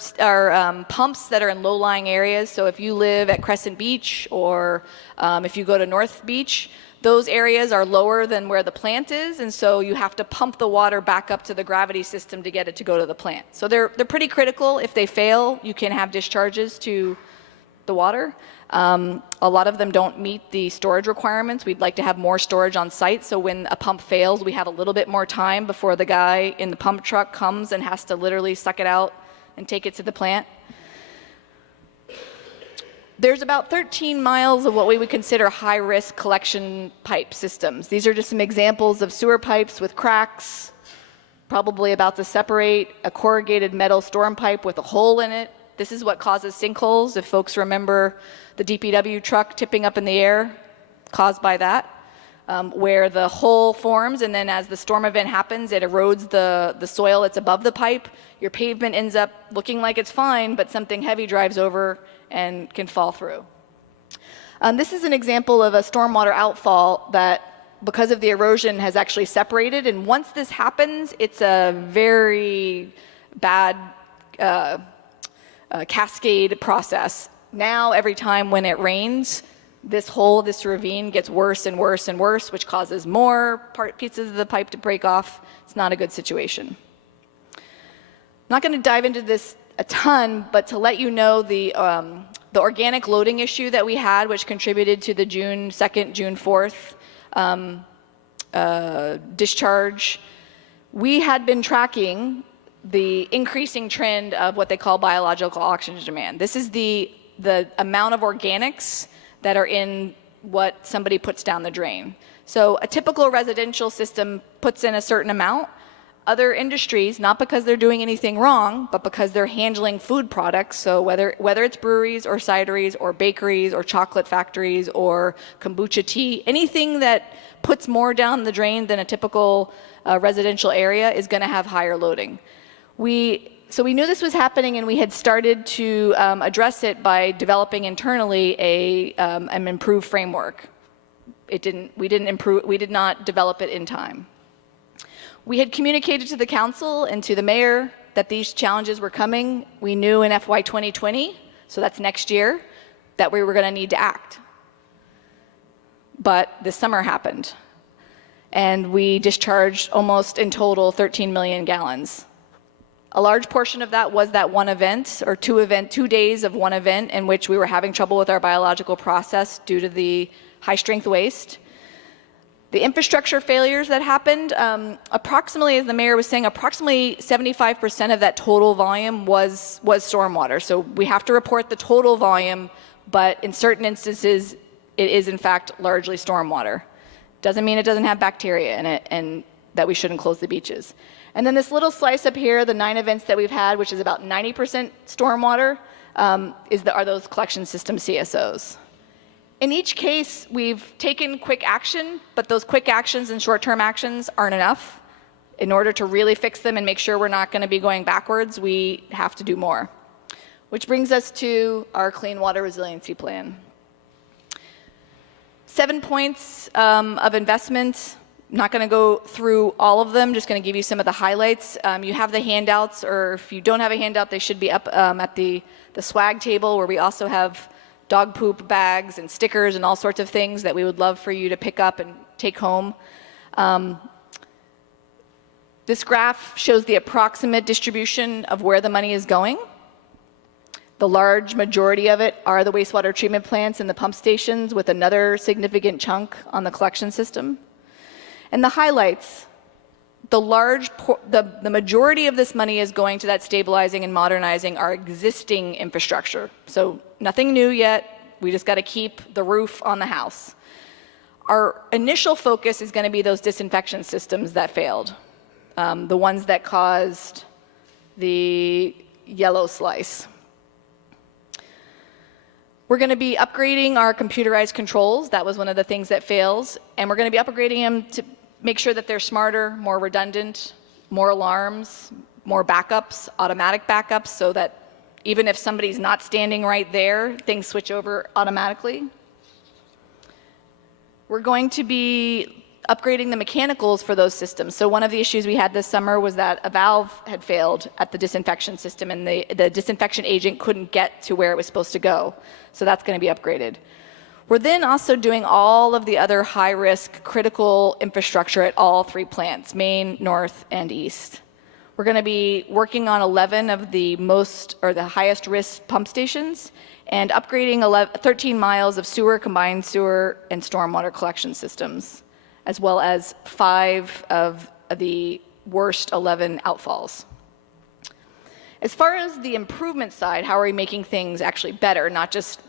pumps that are in low-lying areas. So if you live at Crescent Beach or if you go to North Beach, those areas are lower than where the plant is, and so you have to pump the water back up to the gravity system to get it to go to the plant. So they're pretty critical. If they fail, you can have discharges to the water. A lot of them don't meet the storage requirements. We'd like to have more storage on site, so when a pump fails, we have a little bit more time before the guy in the pump truck comes and has to literally suck it out and take it to the plant. There's about 13 miles of what we would consider high-risk collection pipe systems. These are just some examples of sewer pipes with cracks, probably about to separate, a corrugated metal storm pipe with a hole in it. This is what causes sinkholes, if folks remember the DPW truck tipping up in the air, caused by that, where the hole forms, and then as the storm event happens, it erodes the soil that's above the pipe. Your pavement ends up looking like it's fine, but something heavy drives over and can fall through. This is an example of a stormwater outfall that, because of the erosion, has actually separated, and once this happens, it's a very bad cascade process. Now, every time when it rains, this hole, this ravine gets worse and worse and worse, which causes more pieces of the pipe to break off. It's not a good situation. I'm not going to dive into this a ton, but to let you know the organic loading issue that we had, which contributed to the June 2nd, June 4th discharge, we had been tracking the increasing trend of what they call biological oxygen demand. This is the amount of organics that are in what somebody puts down the drain. So a typical residential system puts in a certain amount. Other industries, not because they're doing anything wrong, but because they're handling food products, so whether it's breweries or cideries or bakeries or chocolate factories or kombucha tea, anything that puts more down the drain than a typical residential area is going to have higher loading. So we knew this was happening, and we had started to address it by developing internally an improved framework. We did not develop it in time. We had communicated to the council and to the mayor that these challenges were coming. We knew in FY 2020, so that's next year, that we were going to need to act. But this summer happened, and we discharged almost in total 13 million gallons. A large portion of that was that one event, or 2 days of one event in which we were having trouble with our biological process due to the high strength waste. The infrastructure failures that happened, approximately, as the mayor was saying, approximately 75% of that total volume was stormwater. So we have to report the total volume, but in certain instances, it is in fact largely stormwater. Doesn't mean it doesn't have bacteria in it and that we shouldn't close the beaches. And then this little slice up here, the 9 events that we've had, which is about 90% stormwater, are those collection system CSOs. In each case, we've taken quick action, but those quick actions and short-term actions aren't enough. In order to really fix them and make sure we're not going to be going backwards, we have to do more. Which brings us to our Clean Water Resiliency Plan. 7 points of investment. I'm not going to go through all of them, just going to give you some of the highlights. You have the handouts, or if you don't have a handout, they should be up at the swag table, where we also have dog poop bags and stickers and all sorts of things that we would love for you to pick up and take home. This graph shows the approximate distribution of where the money is going. The large majority of it are the wastewater treatment plants and the pump stations, with another significant chunk on the collection system. And the highlights, the majority of this money is going to that stabilizing and modernizing our existing infrastructure. So nothing new yet. We just got to keep the roof on the house. Our initial focus is going to be those disinfection systems that failed, the ones that caused the yellow slice. We're going to be upgrading our computerized controls. That was one of the things that fails. And we're going to be upgrading them to make sure that they're smarter, more redundant, more alarms, more backups, automatic backups, so that even if somebody's not standing right there, things switch over automatically. We're going to be upgrading the mechanicals for those systems. So one of the issues we had this summer was that a valve had failed at the disinfection system, and the disinfection agent couldn't get to where it was supposed to go. So that's going to be upgraded. We're then also doing all of the other high-risk critical infrastructure at all 3 plants, Main, North, and East. We're going to be working on 11 of the the highest risk pump stations and upgrading 13 miles of sewer, combined sewer, and stormwater collection systems, as well as 5 of the worst 11 outfalls. As far as the improvement side, how are we making things actually better, not just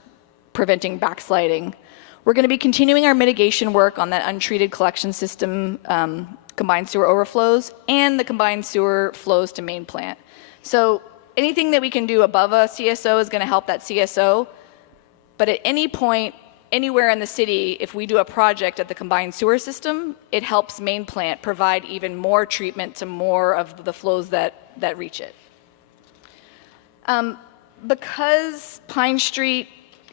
preventing backsliding? We're going to be continuing our mitigation work on that untreated collection system, combined sewer overflows, and the combined sewer flows to main plant. So anything that we can do above a CSO is going to help that CSO, but at any point, anywhere in the city, if we do a project at the combined sewer system, it helps main plant provide even more treatment to more of the flows that reach it. Because Pine Street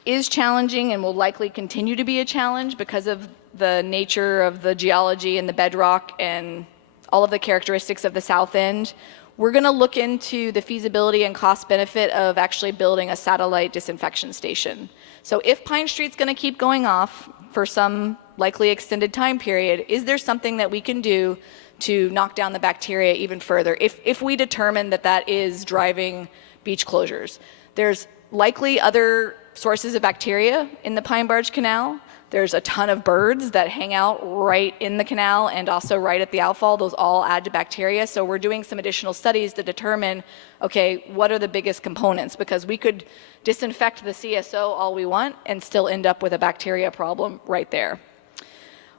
is challenging and will likely continue to be a challenge because of the nature of the geology and the bedrock and all of the characteristics of the south end, we're going to look into the feasibility and cost benefit of actually building a satellite disinfection station. So if Pine Street's going to keep going off for some likely extended time period, is there something that we can do to knock down the bacteria even further if we determine that that is driving beach closures? There's likely other sources of bacteria in the Pine Barge Canal. There's a ton of birds that hang out right in the canal and also right at the outfall. Those all add to bacteria. So we're doing some additional studies to determine, okay, what are the biggest components? Because we could disinfect the CSO all we want and still end up with a bacteria problem right there.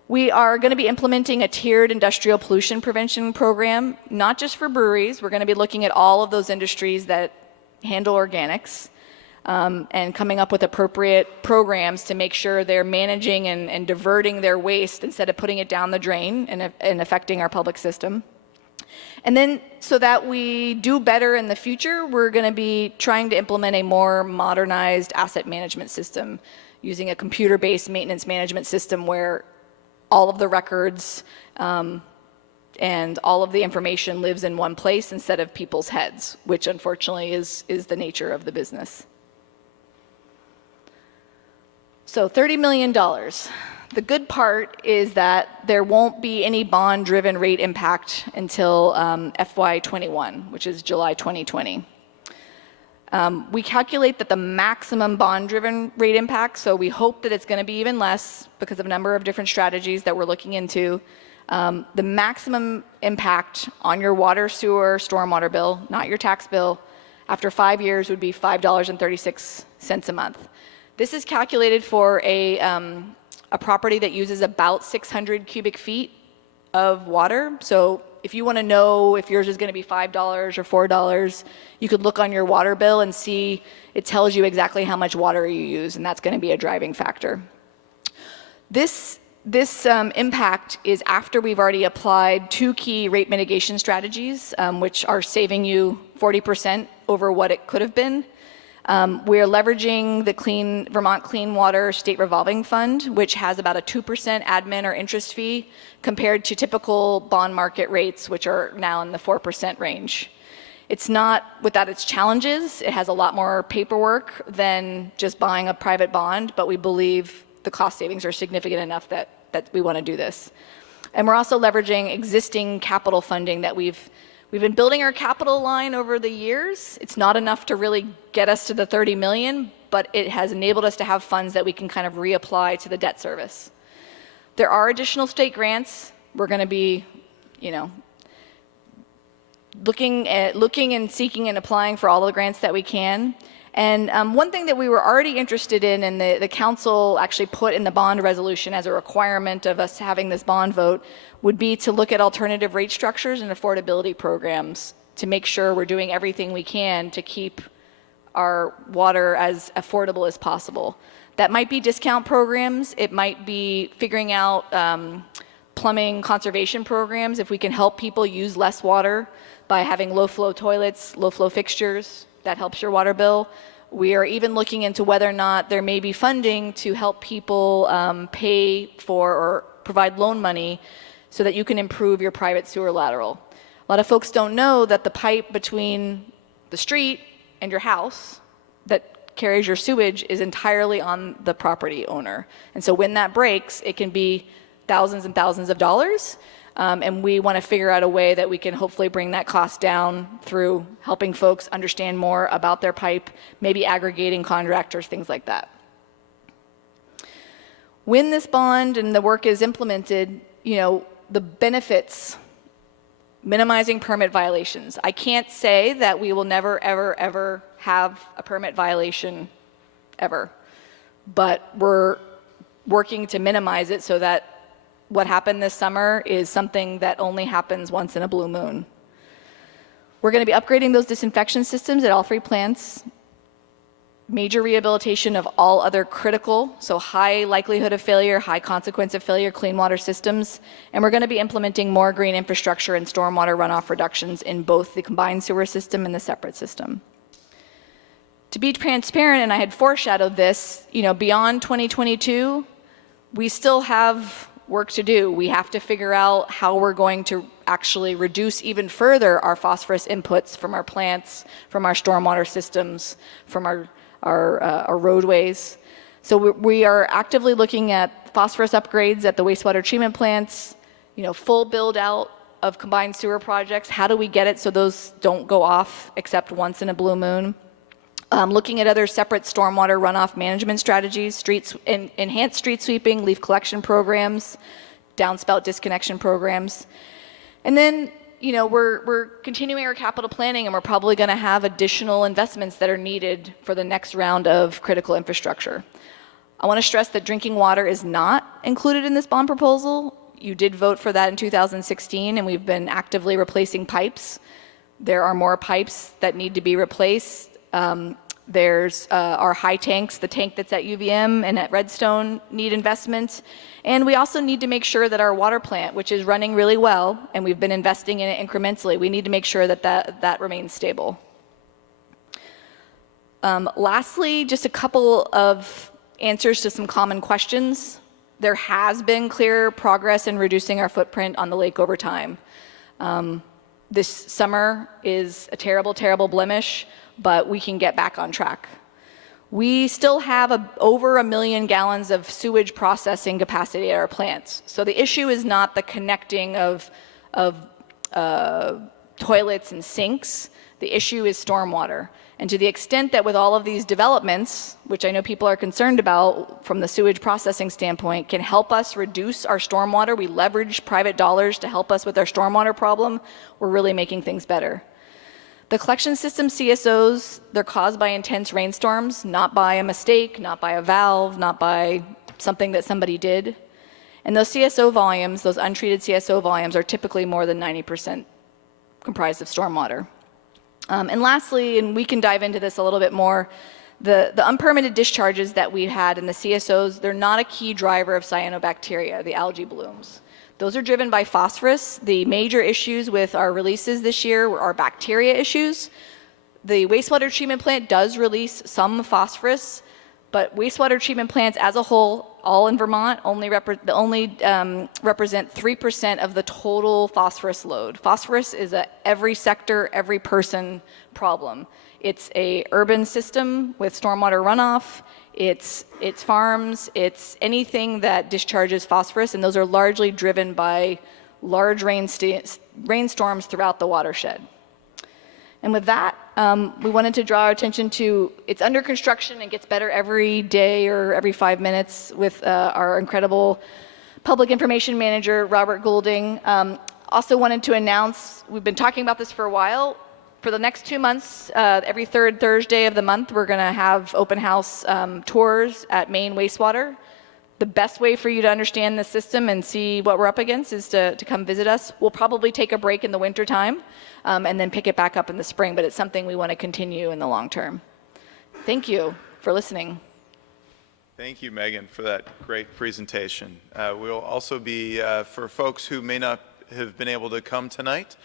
We are going to be implementing a tiered industrial pollution prevention program, not just for breweries. We're going to be looking at all of those industries that handle organics. And coming up with appropriate programs to make sure they're managing and diverting their waste instead of putting it down the drain and affecting our public system. And then so that we do better in the future, we're going to be trying to implement a more modernized asset management system using a computer-based maintenance management system where all of the records and all of the information lives in one place instead of people's heads, which unfortunately is the nature of the business. So $30 million. The good part is that there won't be any bond-driven rate impact until FY21, which is July 2020. We calculate that the maximum bond-driven rate impact, so we hope that it's going to be even less because of a number of different strategies that we're looking into. The maximum impact on your water, sewer, stormwater bill, not your tax bill, after 5 years would be $5.36 a month. This is calculated for a property that uses about 600 cubic feet of water. So if you want to know if yours is going to be $5 or $4, you could look on your water bill and see it tells you exactly how much water you use, and that's going to be a driving factor. This impact is after we've already applied 2 key rate mitigation strategies, which are saving you 40% over what it could have been. We're leveraging the Vermont Clean Water State Revolving Fund, which has about a 2% admin or interest fee compared to typical bond market rates, which are now in the 4% range. It's not without its challenges. It has a lot more paperwork than just buying a private bond, but we believe the cost savings are significant enough that we want to do this. And we're also leveraging existing capital funding that we've been building our capital line over the years. It's not enough to really get us to the 30 million, but it has enabled us to have funds that we can kind of reapply to the debt service. There are additional state grants. We're going to be, looking and seeking and applying for all the grants that we can. And one thing that we were already interested in, and the council actually put in the bond resolution as a requirement of us having this bond vote, would be to look at alternative rate structures and affordability programs to make sure we're doing everything we can to keep our water as affordable as possible. That might be discount programs. It might be figuring out plumbing conservation programs if we can help people use less water by having low-flow toilets, low-flow fixtures. That helps your water bill. We are even looking into whether or not there may be funding to help people pay for or provide loan money so that you can improve your private sewer lateral. A lot of folks don't know that the pipe between the street and your house that carries your sewage is entirely on the property owner. And so when that breaks, it can be thousands and thousands of dollars. And we want to figure out a way that we can hopefully bring that cost down through helping folks understand more about their pipe, maybe aggregating contractors, things like that. When this bond and the work is implemented, the benefits, minimizing permit violations. I can't say that we will never, ever, ever have a permit violation ever, but we're working to minimize it so that what happened this summer is something that only happens once in a blue moon. We're going to be upgrading those disinfection systems at all 3 plants, major rehabilitation of all other critical, so high likelihood of failure, high consequence of failure clean water systems, and we're going to be implementing more green infrastructure and stormwater runoff reductions in both the combined sewer system and the separate system. To be transparent, and I had foreshadowed this, beyond 2022, we still have work to do. We have to figure out how we're going to actually reduce even further our phosphorus inputs from our plants, from our stormwater systems, from our roadways. So we are actively looking at phosphorus upgrades at the wastewater treatment plants, full build out of combined sewer projects. How do we get it so those don't go off except once in a blue moon? Looking at other separate stormwater runoff management strategies, enhanced street sweeping, leaf collection programs, downspout disconnection programs. And then, we're continuing our capital planning, and we're probably going to have additional investments that are needed for the next round of critical infrastructure. I want to stress that drinking water is not included in this bond proposal. You did vote for that in 2016, and we've been actively replacing pipes. There are more pipes that need to be replaced. There's our high tanks, the tank that's at UVM and at Redstone need investment. And we also need to make sure that our water plant, which is running really well, and we've been investing in it incrementally, we need to make sure that remains stable. Lastly, just a couple of answers to some common questions. There has been clear progress in reducing our footprint on the lake over time. This summer is a terrible, terrible blemish, but we can get back on track. We still have over 1 million gallons of sewage processing capacity at our plants. So the issue is not the connecting of toilets and sinks. The issue is stormwater. And to the extent that with all of these developments, which I know people are concerned about from the sewage processing standpoint, can help us reduce our stormwater, we leverage private dollars to help us with our stormwater problem, we're really making things better. The collection system CSOs, they're caused by intense rainstorms, not by a mistake, not by a valve, not by something that somebody did. And those CSO volumes, those untreated CSO volumes, are typically more than 90% comprised of stormwater. And lastly, and we can dive into this a little bit more, the unpermitted discharges that we had in the CSOs, they're not a key driver of cyanobacteria, the algae blooms. Those are driven by phosphorus. The major issues with our releases this year are bacteria issues. The wastewater treatment plant does release some phosphorus, but wastewater treatment plants as a whole, all in Vermont, only represent 3% of the total phosphorus load. Phosphorus is a every sector, every person problem. It's a urban system with stormwater runoff. It's farms, it's anything that discharges phosphorus, and those are largely driven by large rainstorms throughout the watershed. And with that, we wanted to draw our attention to, it's under construction and gets better every day or every 5 minutes with our incredible public information manager, Robert Goulding. Also wanted to announce, we've been talking about this for a while. For the next 2 months, every third Thursday of the month, we're going to have open house tours at Maine Wastewater. The best way for you to understand the system and see what we're up against is to come visit us. We'll probably take a break in the winter time and then pick it back up in the spring, but it's something we want to continue in the long term. Thank you for listening. Thank you, Megan, for that great presentation. We'll also be, for folks who may not have been able to come tonight,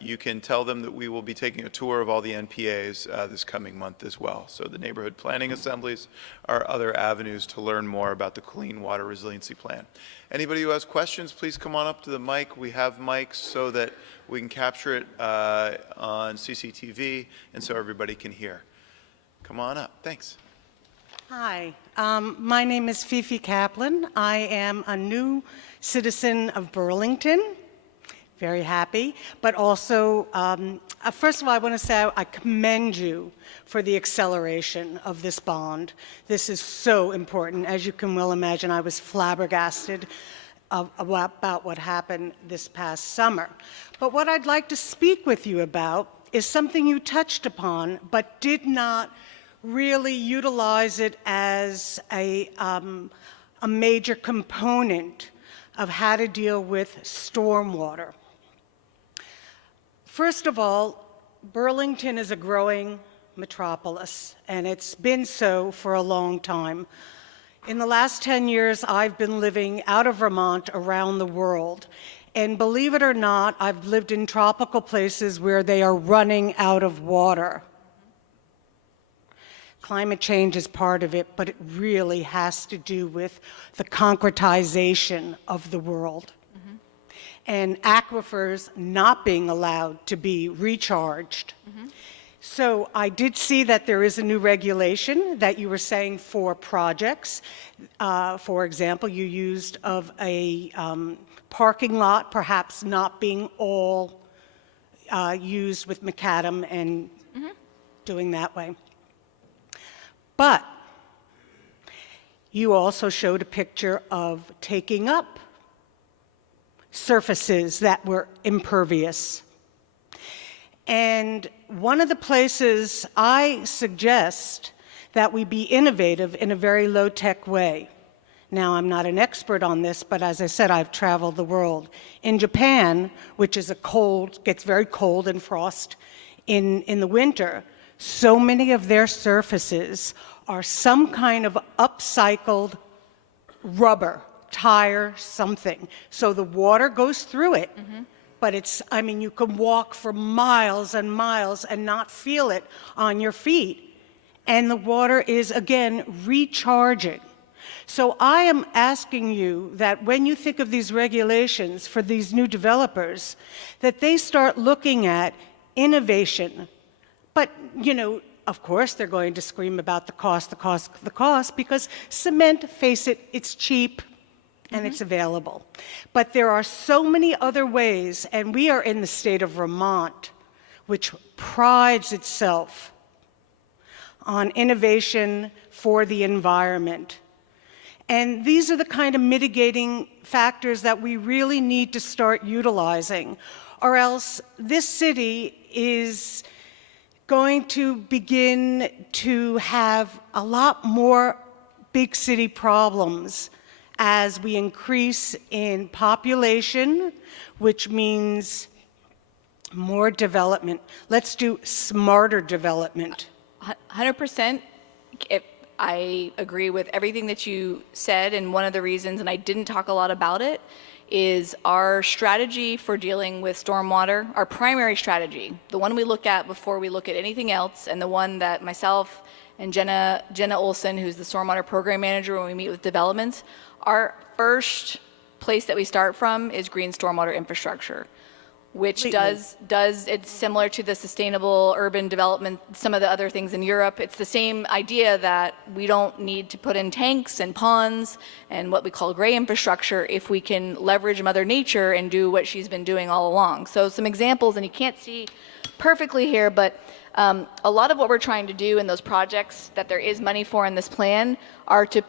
you can tell them that we will be taking a tour of all the NPAs this coming month as well. So the neighborhood planning assemblies are other avenues to learn more about the Clean Water Resiliency Plan. Anybody who has questions, please come on up to the mic. We have mics so that we can capture it on CCTV and so everybody can hear. Come on up. Thanks. Hi, my name is Fifi Kaplan. I am a new citizen of Burlington. Very happy, but also, first of all, I want to say I commend you for the acceleration of this bond. This is so important. As you can well imagine, I was flabbergasted about what happened this past summer. But what I'd like to speak with you about is something you touched upon, but did not really utilize it as a major component of how to deal with stormwater. First of all, Burlington is a growing metropolis, and it's been so for a long time. In the last 10 years, I've been living out of Vermont around the world. And believe it or not, I've lived in tropical places where they are running out of water. climate change is part of it, but it really has to do with the concretization of the world. And aquifers not being allowed to be recharged. So I did see that there is a new regulation that you were saying for projects. For example, you used of a parking lot perhaps not being all used with macadam and doing that way. But you also showed a picture of taking up surfaces that were impervious. And one of the places I suggest that we be innovative in a very low-tech way. Now, I'm not an expert on this, but as I said, I've traveled the world. In Japan, which is gets very cold and frost in the winter, so many of their surfaces are some kind of upcycled rubber, tire, something. So the water goes through it, but I mean, you can walk for miles and miles and not feel it on your feet. And the water is, again, recharging. So I am asking you that when you think of these regulations for these new developers, that they start looking at innovation. But, you know, of course, they're going to scream about the cost, because cement, face it, it's cheap and it's available. But there are so many other ways, and we are in the state of Vermont, which prides itself on innovation for the environment. And these are the kind of mitigating factors that we really need to start utilizing, or else this city is going to begin to have a lot more big city problems as we increase in population, which means more development. Let's do smarter development. 100%. I agree with everything that you said, and one of the reasons, and I didn't talk a lot about it, is our strategy for dealing with stormwater, our primary strategy, the one we look at before we look at anything else, and the one that myself and Jenna Olson, who's the stormwater program manager when we meet with developments, our first place that we start from is green stormwater infrastructure, which it's similar to the sustainable urban development, some of the other things in Europe. It's the same idea that we don't need to put in tanks and ponds and what we call gray infrastructure if we can leverage Mother Nature and do what she's been doing all along. So some examples, and you can't see perfectly here, but a lot of what we're trying to do in those projects that there is money for in this plan are to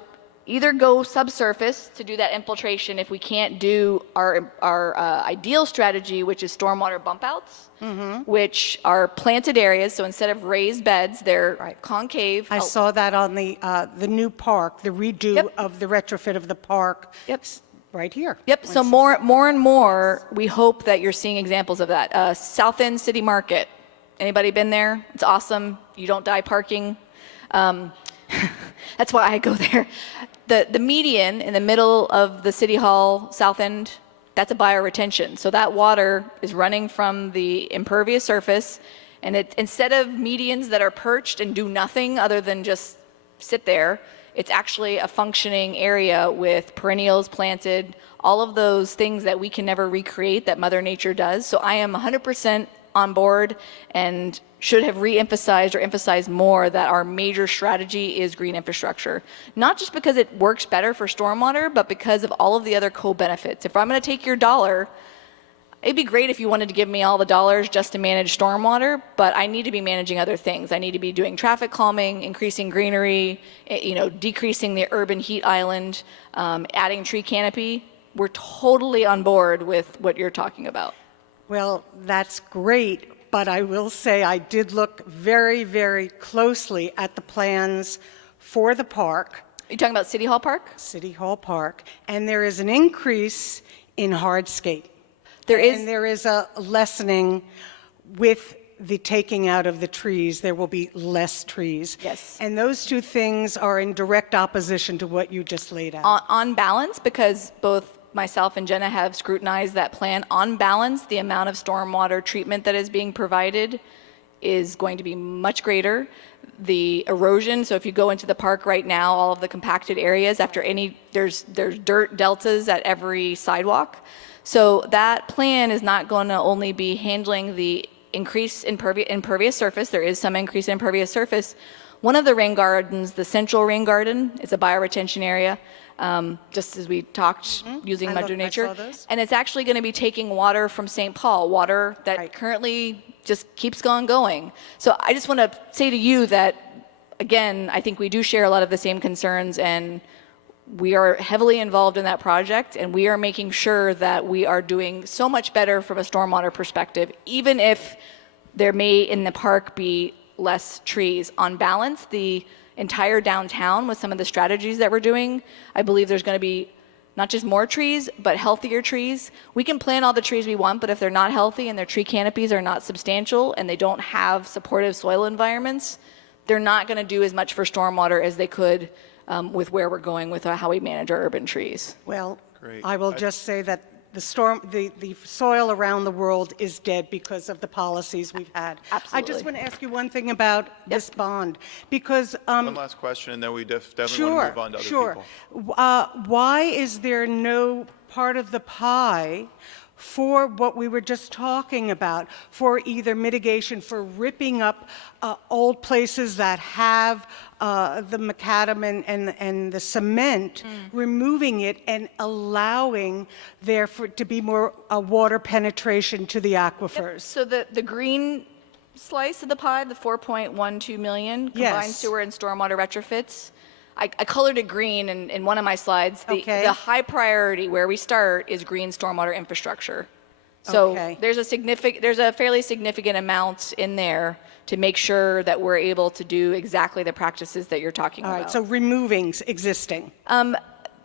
either go subsurface to do that infiltration if we can't do our ideal strategy, which is stormwater bump outs, which are planted areas. So instead of raised beds, they're concave. I saw that on the new park, the redo of the retrofit of the park. Right here. So more and more, we hope that you're seeing examples of that. South End City Market. Anybody been there? It's awesome. You don't die parking. That's why I go there. The median in the middle of the City Hall South End, that's a bioretention. So that water is running from the impervious surface, and instead of medians that are perched and do nothing other than just sit there, it's actually a functioning area with perennials planted, all of those things that we can never recreate that Mother Nature does. So I am 100% on board and should have re-emphasized or emphasized more that our major strategy is green infrastructure. Not just because it works better for stormwater, but because of all of the other co-benefits. If I'm going to take your dollar, it'd be great if you wanted to give me all the dollars just to manage stormwater, but I need to be managing other things. I need to be doing traffic calming, increasing greenery, decreasing the urban heat island, adding tree canopy. We're totally on board with what you're talking about. Well, that's great, but I will say I did look very, very closely at the plans for the park. Are you talking about City Hall Park? City Hall Park, and there is an increase in hardscape. And there is a lessening with the taking out of the trees. There will be less trees. Yes. And those two things are in direct opposition to what you just laid out. On balance, because both myself and Jenna have scrutinized that plan, on balance, the amount of stormwater treatment that is being provided is going to be much greater. The erosion, so if you go into the park right now, all of the compacted areas, there's dirt deltas at every sidewalk. So that plan is not going to only be handling the increase in impervious surface. There is some increase in impervious surface. One of the rain gardens, the central rain garden, is a bioretention area, just as we talked, using Mother Nature. I saw those. And it's actually going to be taking water from St. Paul, water that Right. currently just keeps on going. So I just want to say to you that, again, I think we do share a lot of the same concerns, and we are heavily involved in that project, and we are making sure that we are doing so much better from a stormwater perspective, even if there may in the park be less trees. On balance, the entire downtown, with some of the strategies that we're doing, I believe there's going to be not just more trees, but healthier trees. We can plant all the trees we want, but if they're not healthy and their tree canopies are not substantial and they don't have supportive soil environments, they're not going to do as much for stormwater as they could with where we're going with how we manage our urban trees. Well, Great. I will just say that the soil around the world is dead because of the policies we've had. I just Absolutely. want to ask you one thing about this bond, because One last question, and then we definitely want to sure, move on to other sure. people. Why is there no part of the pie for what we were just talking about, for either mitigation, for ripping up old places that have the macadam and the cement, removing it and allowing there to be more water penetration to the aquifers? So the green slice of the pie, the 4.12 million combined Yes. sewer and stormwater retrofits, I colored it green in one of my slides. Okay. The high priority where we start is green stormwater infrastructure. So Okay. there's a fairly significant amount in there to make sure that we're able to do exactly the practices that you're talking All about. right, so removing existing.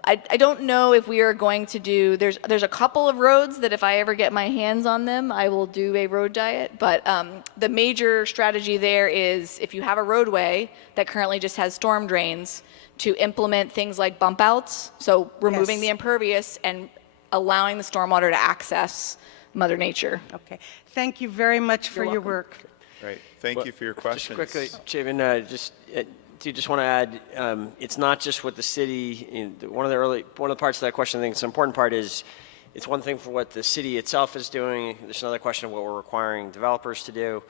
I don't know if we are going to do, there's a couple of roads that if I ever get my hands on them, I will do a road diet. But the major strategy there is if you have a roadway that currently just has storm drains, to implement things like bump outs, so removing Yes. the impervious and allowing the stormwater to access Mother Nature. Okay, thank you very much for your welcome. work. Right. Thank you for your questions. Just quickly, Chapin, just want to add, it's not just what the city, one of the parts of that question, I think it's an important part is, it's one thing for what the city itself is doing, there's another question of what we're requiring developers to do.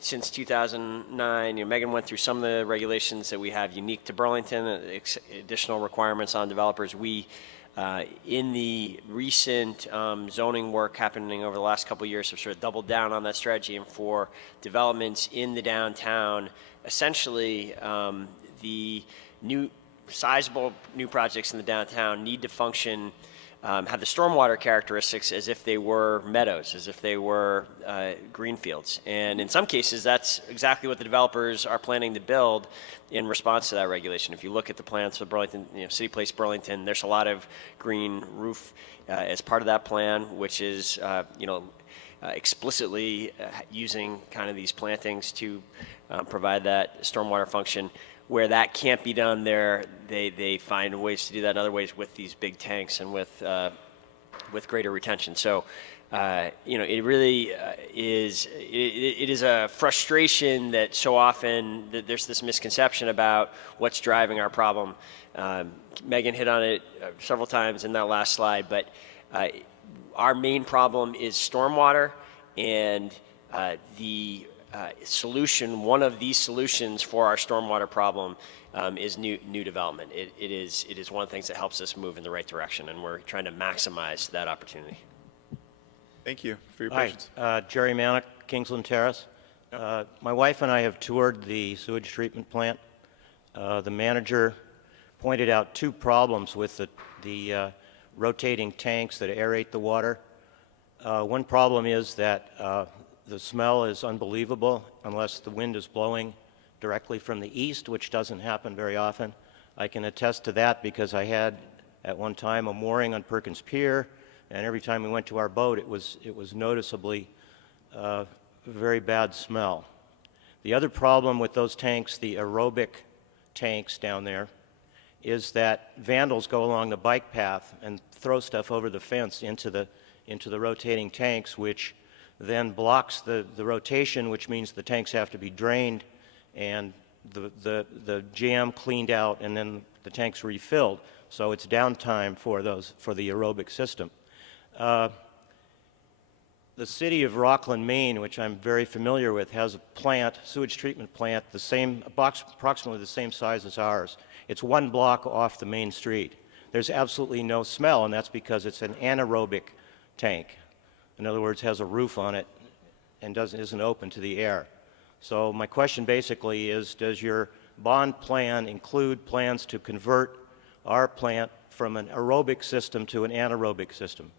Since 2009, Megan went through some of the regulations that we have unique to Burlington, additional requirements on developers. We, in the recent zoning work happening over the last couple of years, have sort of doubled down on that strategy, and for developments in the downtown, essentially the new sizable new projects in the downtown need to function, have the stormwater characteristics as if they were meadows, as if they were green fields. And in some cases, that's exactly what the developers are planning to build in response to that regulation. If you look at the plans for Burlington, City Place Burlington, there's a lot of green roof as part of that plan, which is, explicitly using kind of these plantings to provide that stormwater function. Where that can't be done there, they find ways to do that in other ways with these big tanks and with greater retention. So, it really is, it is a frustration that so often that there's this misconception about what's driving our problem. Megan hit on it several times in that last slide, but our main problem is stormwater, and the solution, one of these solutions for our stormwater problem is new development. It is one of the things that helps us move in the right direction, and we're trying to maximize that opportunity. Thank you for your Hi, patience. Jerry Manick, Kingsland Terrace. My wife and I have toured the sewage treatment plant. The manager pointed out two problems with the rotating tanks that aerate the water. One problem is that the smell is unbelievable unless the wind is blowing directly from the east, which doesn't happen very often. I can attest to that because I had at one time a mooring on Perkins Pier, and every time we went to our boat, it was noticeably very bad smell. The other problem with those tanks, the aerobic tanks down there, is that vandals go along the bike path and throw stuff over the fence into the rotating tanks, which then blocks the rotation, which means the tanks have to be drained and the jam cleaned out, and then the tanks refilled. So it's downtime for the aerobic system. The city of Rockland, Maine, which I'm very familiar with, has a plant, sewage treatment plant, approximately the same size as ours. It's one block off the main street. There's absolutely no smell, and that's because it's an anaerobic tank. In other words, has a roof on it and isn't open to the air. So my question basically is, does your bond plan include plans to convert our plant from an aerobic system to an anaerobic system?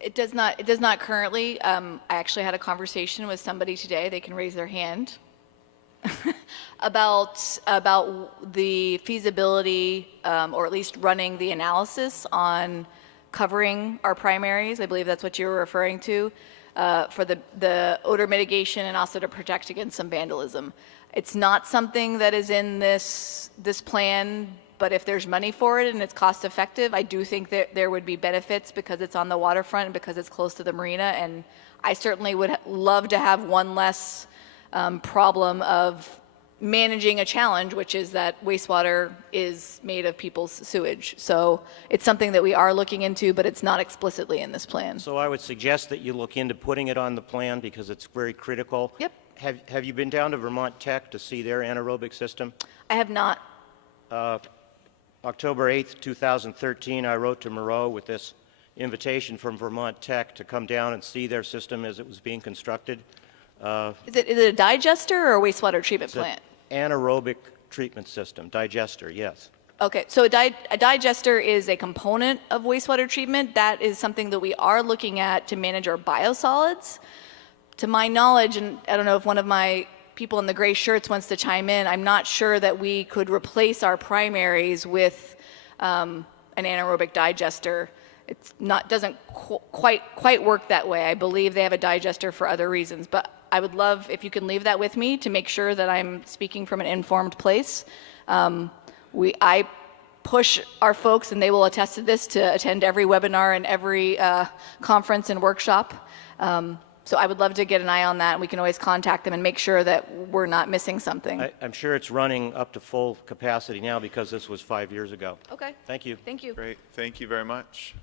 It does not currently. I actually had a conversation with somebody today. They can raise their hand. about the feasibility, or at least running the analysis on covering our primaries. I believe that's what you were referring to, for the odor mitigation and also to protect against some vandalism. It's not something that is in this plan, but if there's money for it and it's cost effective, I do think that there would be benefits because it's on the waterfront and because it's close to the marina. And I certainly would love to have one less problem of managing a challenge, which is that wastewater is made of people's sewage. So it's something that we are looking into, but it's not explicitly in this plan. So I would suggest that you look into putting it on the plan because it's very critical. Yep. Have you been down to Vermont Tech to see their anaerobic system? I have not. October 8th, 2013, I wrote to Moreau with this invitation from Vermont Tech to come down and see their system as it was being constructed. Is it a digester or a wastewater treatment It's an plant? anaerobic treatment system, digester, yes. Okay, so a digester is a component of wastewater treatment. That is something that we are looking at to manage our biosolids. To my knowledge, and I don't know if one of my people in the gray shirts wants to chime in, I'm not sure that we could replace our primaries with an anaerobic digester. It's not, doesn't quite work that way. I believe they have a digester for other reasons, but I would love if you can leave that with me to make sure that I'm speaking from an informed place. I push our folks, and they will attest to this, to attend every webinar and every conference and workshop. So I would love to get an eye on that, and we can always contact them and make sure that we're not missing something. I'm sure it's running up to full capacity now because this was 5 years ago. Okay. Thank you. Thank you. Great. Thank you very much.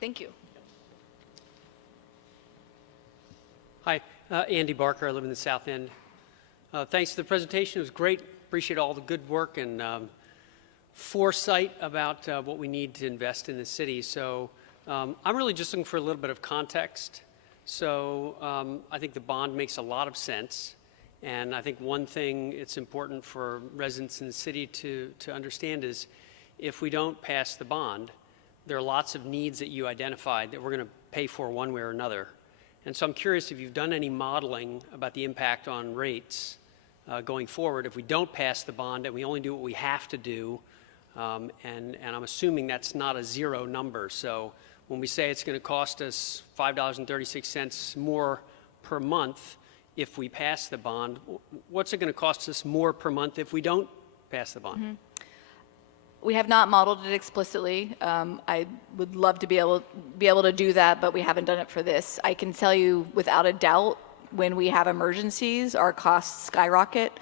Thank you. Hi, Andy Barker. I live in the South End. Thanks for the presentation. It was great. Appreciate all the good work and foresight about what we need to invest in the city. So I'm really just looking for a little bit of context. So I think the bond makes a lot of sense. And I think one thing it's important for residents in the city to understand is if we don't pass the bond, there are lots of needs that you identified that we're going to pay for one way or another. And so I'm curious if you've done any modeling about the impact on rates going forward if we don't pass the bond and we only do what we have to do. And I'm assuming that's not a zero number. So when we say it's going to cost us $5.36 more per month if we pass the bond, what's it going to cost us more per month if we don't pass the bond? Mm-hmm. We have not modeled it explicitly. I would love to be able to do that, but we haven't done it for this. I can tell you without a doubt, when we have emergencies, our costs skyrocket.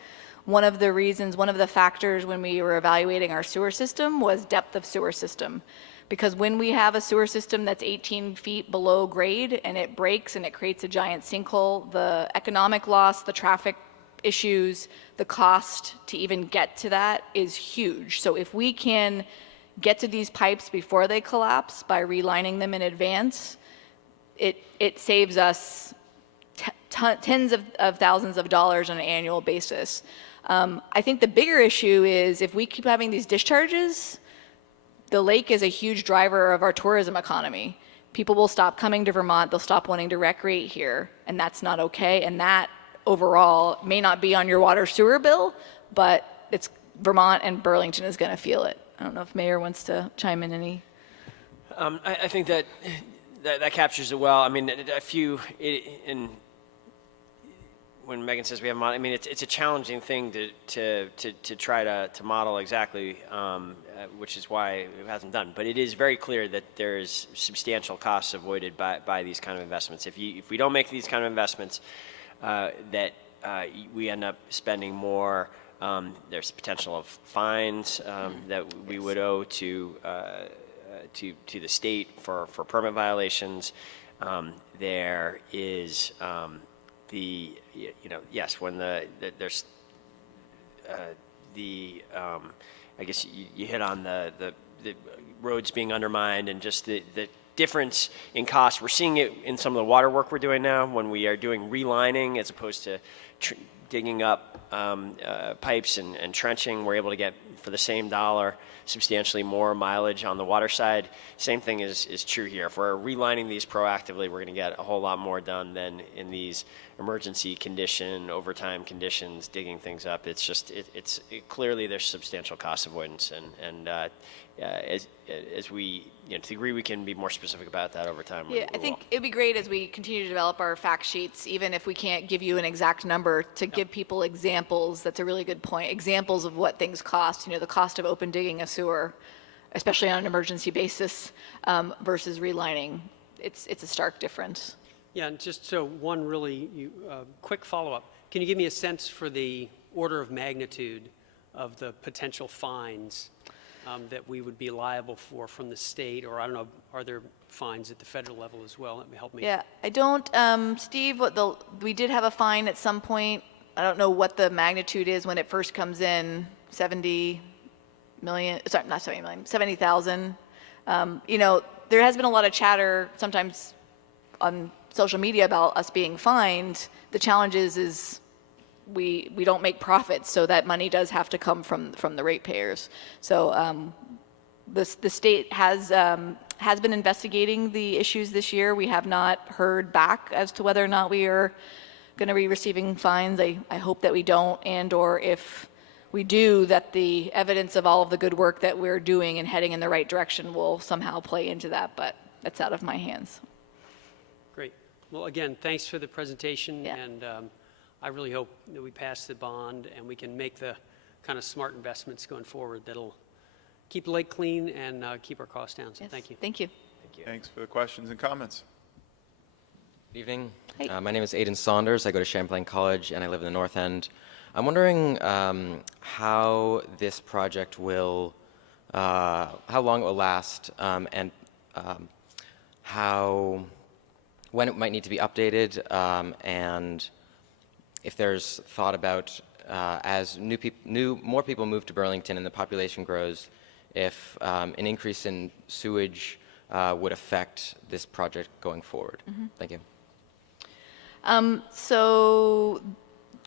One of the factors when we were evaluating our sewer system was depth of sewer system. Because when we have a sewer system that's 18 feet below grade and it breaks and it creates a giant sinkhole, the economic loss, the traffic issues, the cost to even get to that is huge. So if we can get to these pipes before they collapse by relining them in advance, it saves us tens of thousands of dollars on an annual basis. I think the bigger issue is if we keep having these discharges, the lake is a huge driver of our tourism economy. People will stop coming to Vermont, they'll stop wanting to recreate here, and that's not okay. And that overall may not be on your water sewer bill, but it's Vermont and Burlington is going to feel it. I don't know if Mayor wants to chime in any. I think that when Megan says we have a model, I mean, it's a challenging thing to try to model exactly, which is why it hasn't done. But it is very clear that there's substantial costs avoided by these kind of investments. If we don't make these kind of investments, that we end up spending more. There's potential of fines that we would owe to the state for permit violations. There is yes, when there's I guess you hit on the roads being undermined and just the difference in cost. We're seeing it in some of the water work we're doing now when we are doing relining as opposed to digging up pipes and trenching. We're able to get, for the same dollar, substantially more mileage on the water side. Same thing is true here. If we're relining these proactively, we're going to get a whole lot more done than in these emergency condition, overtime conditions, digging things up. It's just, clearly there's substantial cost avoidance, and as we, to the degree we can be more specific about that over time. Yeah, I think it'd be great as we continue to develop our fact sheets, even if we can't give you an exact number, to give people examples. That's a really good point. Examples of what things cost. The cost of open digging a sewer, especially on an emergency basis, versus relining. It's a stark difference. Yeah, and just so one really quick follow-up. Can you give me a sense for the order of magnitude of the potential fines that we would be liable for from the state, or I don't know, are there fines at the federal level as well? That may help me. Yeah, I don't, Steve, we did have a fine at some point. I don't know what the magnitude is when it first comes in, 70 million, sorry, not 70 million, 70,000. There has been a lot of chatter sometimes on social media about us being fined. The challenge is we don't make profits, so that money does have to come from the ratepayers. So the state has been investigating the issues this year. We have not heard back as to whether or not we are going to be receiving fines. I hope that we don't, or if we do, that the evidence of all of the good work that we're doing and heading in the right direction will somehow play into that, but that's out of my hands. Great. Well, again, thanks for the presentation, Yeah. and I really hope that we pass the bond and we can make the kind of smart investments going forward that'll keep the lake clean and keep our costs down. So Yes. thank you. Thank you. Thanks for the questions and comments. Good evening. Hi. My name is Aidan Saunders. I go to Champlain College and I live in the North End. I'm wondering how this project will, how long it will last, and when it might need to be updated, and if there's thought about as more people move to Burlington and the population grows, if an increase in sewage would affect this project going forward. Mm-hmm. Thank you. So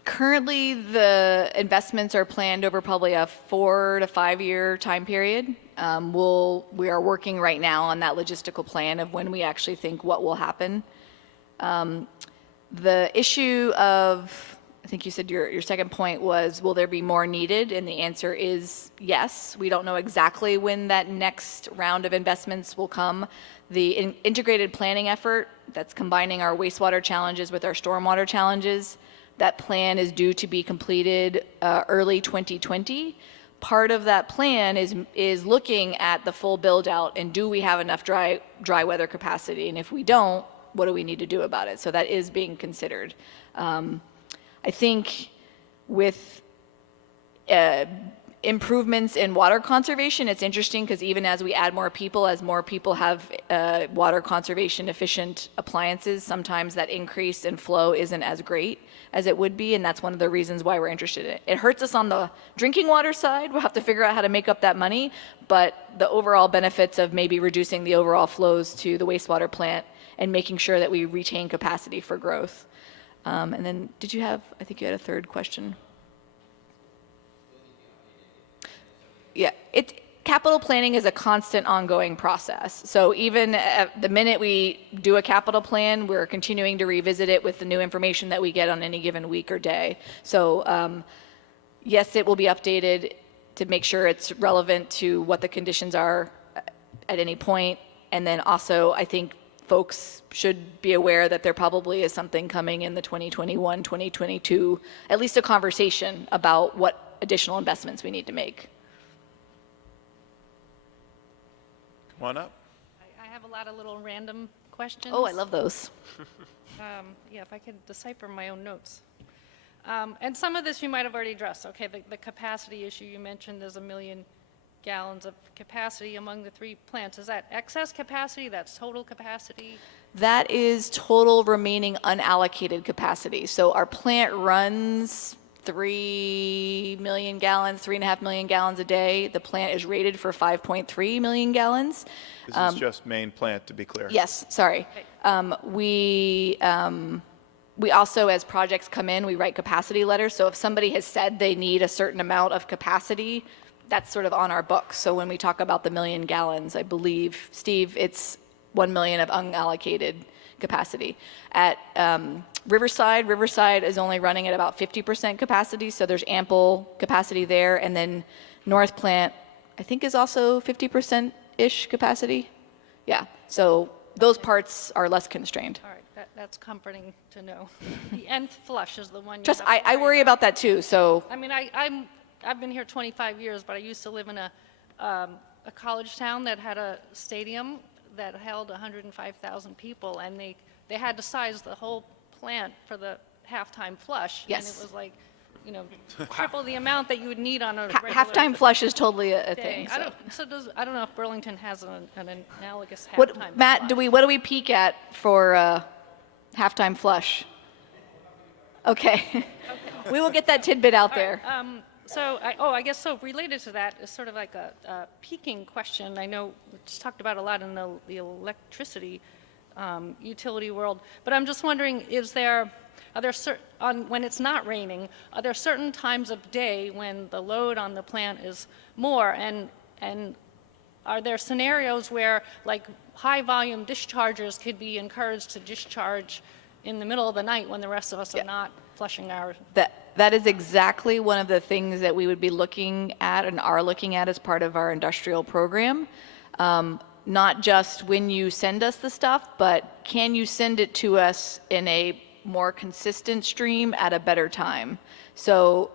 currently the investments are planned over probably a 4 to 5 year time period. We are working right now on that logistical plan of when we actually think what will happen. The issue of, I think you said your second point was, will there be more needed? And the answer is yes. We don't know exactly when that next round of investments will come. The integrated planning effort that's combining our wastewater challenges with our stormwater challenges, that plan is due to be completed early 2020. Part of that plan is looking at the full build out and do we have enough dry weather capacity? And if we don't, what do we need to do about it? So that is being considered. I think with improvements in water conservation, it's interesting because even as we add more people, as more people have water conservation efficient appliances, sometimes that increase in flow isn't as great as it would be, and that's one of the reasons why we're interested in it. It hurts us on the drinking water side. We'll have to figure out how to make up that money, but the overall benefits of maybe reducing the overall flows to the wastewater plant and making sure that we retain capacity for growth. And then did you have, I think you had a third question. Yeah, capital planning is a constant ongoing process. So even at the minute we do a capital plan, we're continuing to revisit it with the new information that we get on any given week or day. So yes, it will be updated to make sure it's relevant to what the conditions are at any point. And then also, I think folks should be aware that there probably is something coming in the 2021, 2022, at least a conversation about what additional investments we need to make. Come on up. I have a lot of little random questions. Oh, I love those. Yeah, if I could decipher my own notes. And some of this you might have already addressed. Okay, the capacity issue you mentioned, there's 1 million gallons of capacity among the 3 plants. Is that excess capacity? That's total capacity? That is total remaining unallocated capacity. So our plant runs 3 million gallons, 3.5 million gallons a day. The plant is rated for 5.3 million gallons. This is just main plant, to be clear. Yes, sorry. We also, as projects come in, we write capacity letters. So if somebody has said they need a certain amount of capacity, that's sort of on our books. So when we talk about the 1 million gallons, I believe, Steve, it's 1 million of unallocated capacity. At Riverside is only running at about 50% capacity, so there's ample capacity there. And then North Plant, I think, is also 50%-ish capacity. Yeah, so those parts are less constrained. All right, that's comforting to know. The nth flush is the one you Just, have to I worry about that too, so. I mean, I've been here 25 years, but I used to live in a college town that had a stadium that held 105,000 people, and they had to size the whole plant for the halftime flush. Yes. And it was like, triple the amount that you would need on a regular Halftime flush is totally a day. thing. I don't know if Burlington has an analogous halftime What, Matt, flush. what do we peak at for halftime flush? Okay. We will get that tidbit out there. I guess so related to that is sort of like a peaking question. I know we just talked about a lot in the electricity utility world, but I'm just wondering, when it's not raining, are there certain times of day when the load on the plant is more, and are there scenarios where like high volume dischargers could be encouraged to discharge in the middle of the night when the rest of us are not flushing our... That is exactly one of the things that we would be looking at and are looking at as part of our industrial program. Not just when you send us the stuff, but can you send it to us in a more consistent stream at a better time? So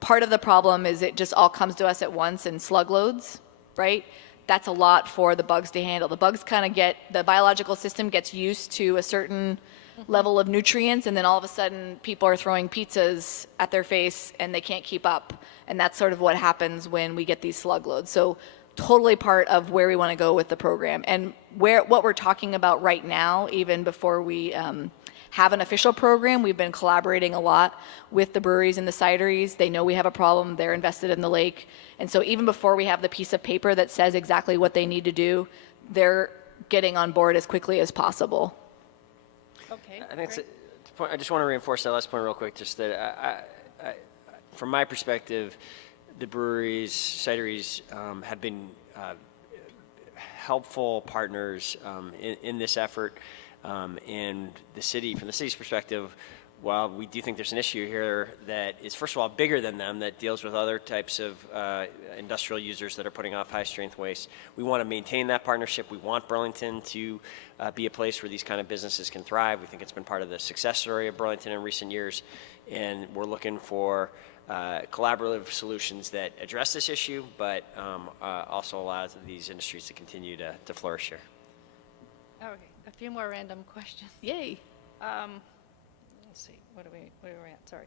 part of the problem is it just all comes to us at once in slug loads, right? That's a lot for the bugs to handle. The bugs the biological system gets used to a certain level of nutrients, and then all of a sudden people are throwing pizzas at their face and they can't keep up. And that's sort of what happens when we get these slug loads. So totally part of where we want to go with the program. And what we're talking about right now, even before we have an official program, we've been collaborating a lot with the breweries and the cideries. They know we have a problem. They're invested in the lake. And so even before we have the piece of paper that says exactly what they need to do, they're getting on board as quickly as possible. Okay, I think great. I just want to reinforce that last point real quick, just that from my perspective, the breweries, cideries have been helpful partners in this effort. And the city, from the city's perspective, while we do think there's an issue here that is, first of all, bigger than them, that deals with other types of industrial users that are putting off high-strength waste, we want to maintain that partnership. We want Burlington to be a place where these kind of businesses can thrive. We think it's been part of the success story of Burlington in recent years, and we're looking for collaborative solutions that address this issue, but also allow these industries to continue to flourish here. Okay, a few more random questions. Yay. Let's see, where are we at? Sorry.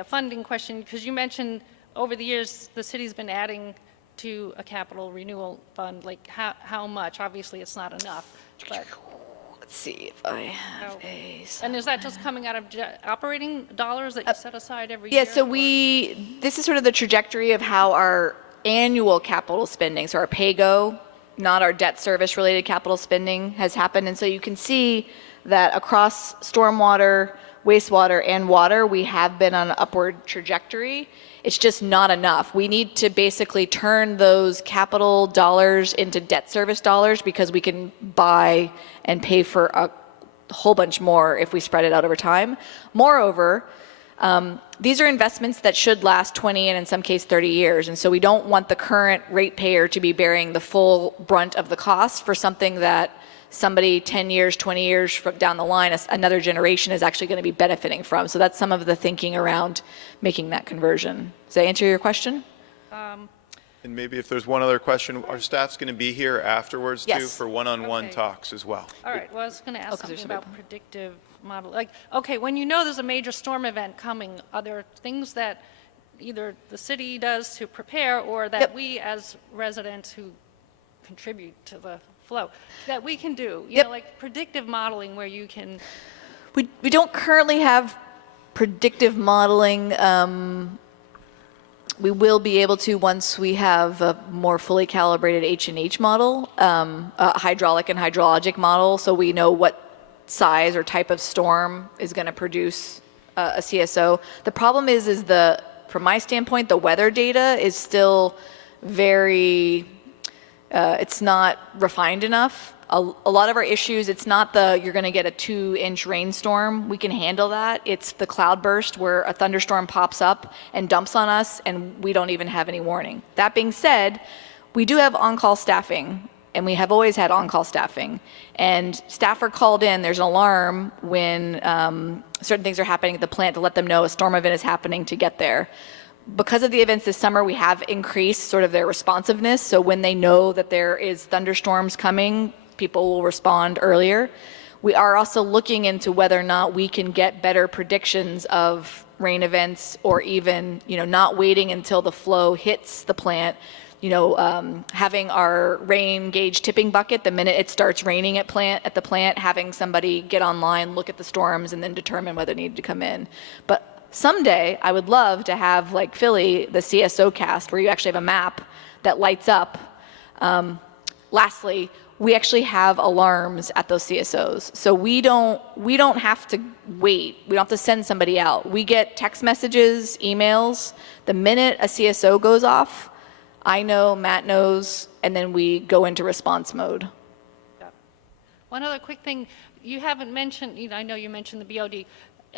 A funding question, because you mentioned over the years the city's been adding to a capital renewal fund. Like how much? Obviously, it's not enough. But Let's see if I have and is that just coming out of operating dollars that you set aside every year? Yeah, so this is sort of the trajectory of how our annual capital spending, so our pay-go, not our debt service related capital spending, has happened. And so you can see that across stormwater, wastewater, and water, we have been on an upward trajectory. It's just not enough. We need to basically turn those capital dollars into debt service dollars, because we can buy and pay for a whole bunch more if we spread it out over time. Moreover, These are investments that should last 20 and in some case 30 years. And so we don't want the current ratepayer to be bearing the full brunt of the cost for something that somebody 10 years, 20 years down the line, another generation is actually going to be benefiting from. So that's some of the thinking around making that conversion. Does that answer your question? And maybe if there's one other question, our staff's going to be here afterwards too Yes. for one-on-one Okay. talks as well. All right, well, I was going to ask 'cause there's something some about predictive model. Like, okay, when you know there's a major storm event coming, are there things that either the city does to prepare or that Yep. we as residents who contribute to the flow, that we can do? You Yep. know, like predictive modeling where you can, We don't currently have predictive modeling. We will be able to once we have a more fully calibrated H&H model, a hydraulic and hydrologic model, so we know what size or type of storm is going to produce a CSO. The problem is from my standpoint, the weather data is still very, it's not refined enough. A lot of our issues, it's not you're going to get a 2-inch rainstorm. We can handle that. It's the cloudburst where a thunderstorm pops up and dumps on us and we don't even have any warning. That being said, we do have on-call staffing and we have always had on-call staffing. And staff are called in, there's an alarm when certain things are happening at the plant to let them know a storm event is happening to get there. Because of the events this summer, we have increased sort of their responsiveness. So when they know that there is thunderstorms coming, people will respond earlier. We are also looking into whether or not we can get better predictions of rain events or even, not waiting until the flow hits the plant, having our rain gauge tipping bucket the minute it starts raining at the plant, having somebody get online, look at the storms, and then determine whether they need to come in. But someday, I would love to have, like Philly, the CSO cast, where you actually have a map that lights up. Lastly, we actually have alarms at those CSOs. So we don't have to wait. We don't have to send somebody out. We get text messages, emails. The minute a CSO goes off, I know, Matt knows, and then we go into response mode. one other quick thing, you haven't mentioned, I know you mentioned the BOD.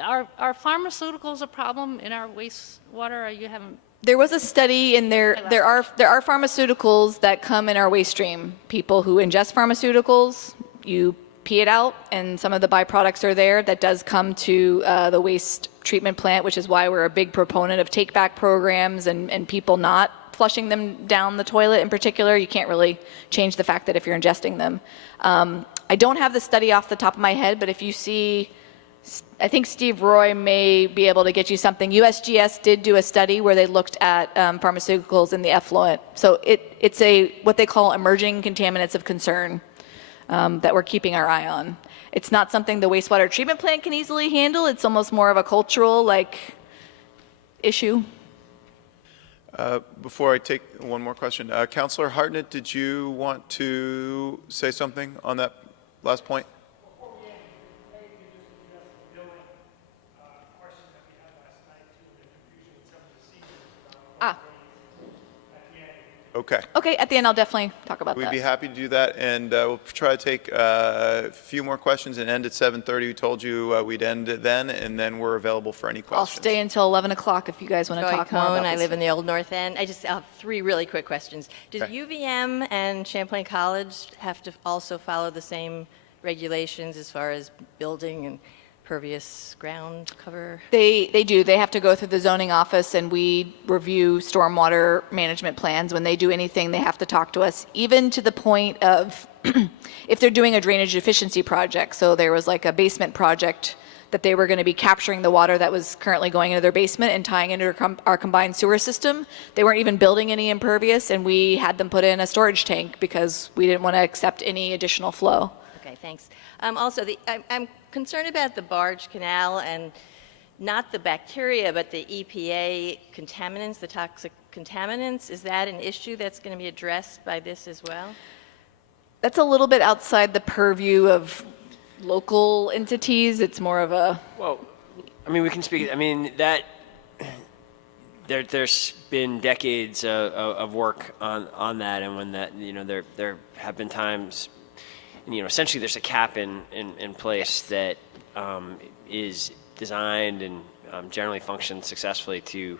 Are pharmaceuticals a problem in our wastewater, or you haven't? There was a study in there are pharmaceuticals that come in our waste stream. People who ingest pharmaceuticals, you pee it out and some of the byproducts are there. That does come to the waste treatment plant, which is why we're a big proponent of take-back programs and people not flushing them down the toilet in particular. You can't really change the fact that if you're ingesting them. I don't have the study off the top of my head, but if you see, I think Steve Roy may be able to get you something. USGS did do a study where they looked at pharmaceuticals in the effluent. So it's what they call emerging contaminants of concern that we're keeping our eye on. It's not something the wastewater treatment plant can easily handle. It's almost more of a cultural issue. Before I take one more question, Councillor Hartnett, did you want to say something on that last point? Okay. Okay, at the end I'll definitely talk about We'd that. be happy to do that, and we'll try to take a few more questions and end at 7:30. We told you we'd end it then, and then we're available for any questions. I'll stay until 11 o'clock if you guys want to Joy talk more about Cohn, this. I live in the Old North End. I just have 3 really quick questions. Does Okay. UVM and Champlain College have to also follow the same regulations as far as building and pervious ground cover? They do. They have to go through the zoning office, and we review stormwater management plans. When they do anything, they have to talk to us, even to the point of if they're doing a drainage efficiency project. So there was like a basement project that they were going to be capturing the water that was currently going into their basement and tying into our combined sewer system. They weren't even building any impervious, and we had them put in a storage tank because we didn't want to accept any additional flow. Okay, thanks. Also, I'm concerned about the barge canal and not the bacteria, but the EPA contaminants, the toxic contaminants. Is that an issue that's going to be addressed by this as well? That's a little bit outside the purview of local entities. It's more of a... Well, I mean, we can speak, I mean, there's been decades of work on that, and when that, there have been times, essentially there's a cap in place that is designed and generally function successfully to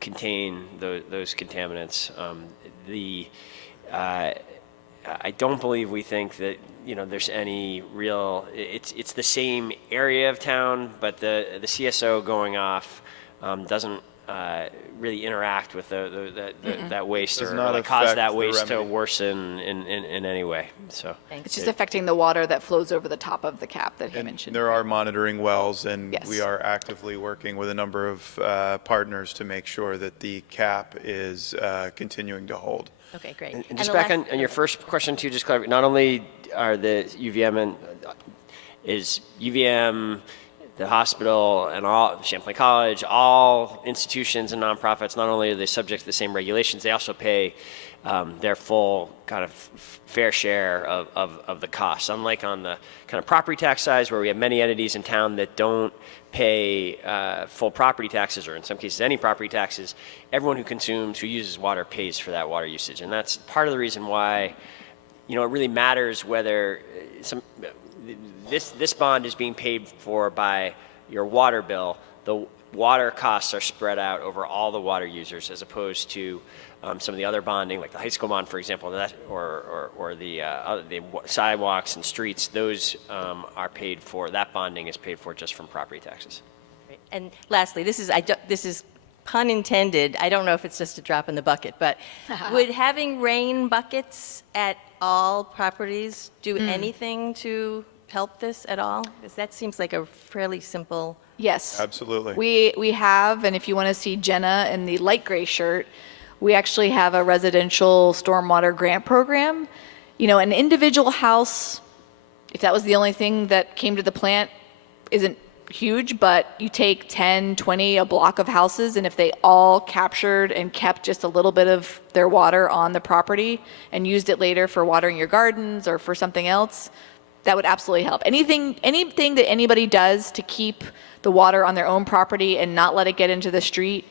contain those contaminants. I don't believe we think that there's any real. It's the same area of town, but the CSO going off doesn't really interact with that waste Does or not like cause affect that the waste to remedy. worsen in any way. So It's just affecting the water that flows over the top of the cap that he And mentioned. there are monitoring wells, and Yes. we are actively working with a number of partners to make sure that the cap is continuing to hold. Okay, great. And just the back last- on your first question too, just clarify, not only are the UVM is UVM, the hospital, and all Champlain College, all institutions and nonprofits, not only are they subject to the same regulations, they also pay their full kind of fair share of the costs. Unlike on the kind of property tax side, where we have many entities in town that don't pay full property taxes, or in some cases any property taxes, everyone who uses water pays for that water usage. And that's part of the reason why, it really matters whether this bond is being paid for by your water bill. The water costs are spread out over all the water users, as opposed to some of the other bonding, like the high school bond, for example, or the sidewalks and streets. Those are paid for. That bonding is paid for just from property taxes. And lastly, this is pun intended. I don't know if it's just a drop in the bucket, but would having rain buckets at all properties do anything to help this at all? Because that seems like a fairly simple. Yes. Absolutely. We have, and if you want to see Jenna in the light gray shirt, we actually have a residential stormwater grant program. An individual house, if that was the only thing that came to the plant, isn't huge, but you take 10, 20, a block of houses, and if they all captured and kept just a little bit of their water on the property and used it later for watering your gardens or for something else, that would absolutely help. Anything that anybody does to keep the water on their own property and not let it get into the street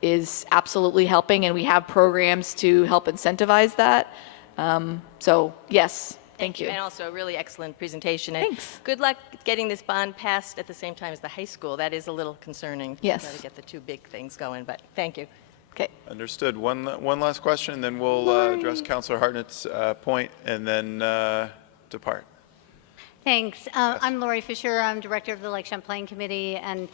is absolutely helping, and we have programs to help incentivize that. So yes, thank you. And also a really excellent presentation. And Thanks. good luck getting this bond passed at the same time as the high school. That is a little concerning. Yes. Try to get the two big things going, but thank you. Okay. Understood. One last question, and then we'll address Councilor Hartnett's point, and then depart. Thanks. I'm Lori Fisher. I'm director of the Lake Champlain Committee, and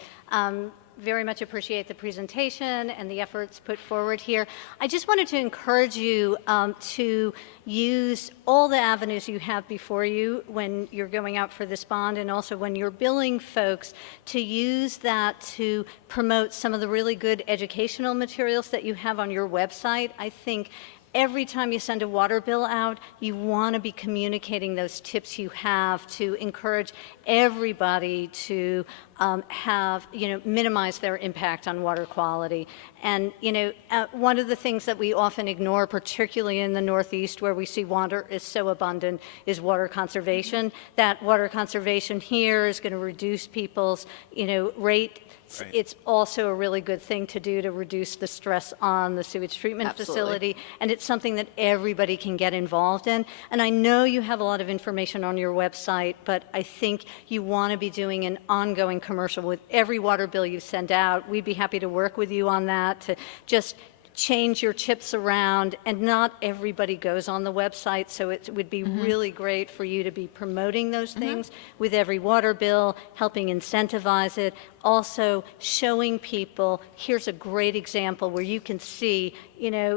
very much appreciate the presentation and the efforts put forward here. I just wanted to encourage you to use all the avenues you have before you when you're going out for this bond, and also when you're billing folks, to use that to promote some of the really good educational materials that you have on your website. I think every time you send a water bill out, you want to be communicating those tips you have to encourage everybody to minimize their impact on water quality. And, one of the things that we often ignore, particularly in the Northeast where we see water is so abundant, is water conservation. That water conservation here is going to reduce people's, rate. Right. It's also a really good thing to do to reduce the stress on the sewage treatment Absolutely. facility, and it's something that everybody can get involved in. And I know you have a lot of information on your website, but I think you want to be doing an ongoing commercial with every water bill you send out. We'd be happy to work with you on that, to just change your chips around, and not everybody goes on the website, so it would be really great for you to be promoting those things with every water bill, helping incentivize it, also showing people, here's a great example where you can see,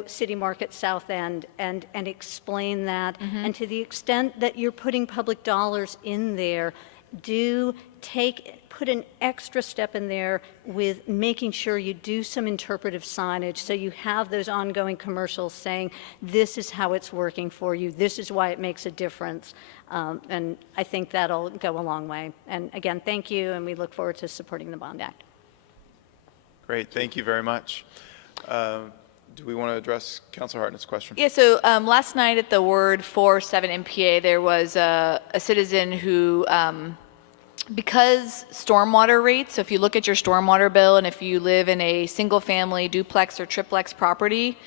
City Market South End, and explain that. And to the extent that you're putting public dollars in there, put an extra step in there with making sure you do some interpretive signage, so you have those ongoing commercials saying, this is how it's working for you, this is why it makes a difference. And I think that'll go a long way. And again, thank you, and we look forward to supporting the Bond Act. Great. Thank you very much. Do we want to address Councilor Hartnett's question? Yeah, so last night at the Ward 4-7 MPA, there was a citizen who, because stormwater rates, so if you look at your stormwater bill, and if you live in a single-family duplex or triplex property,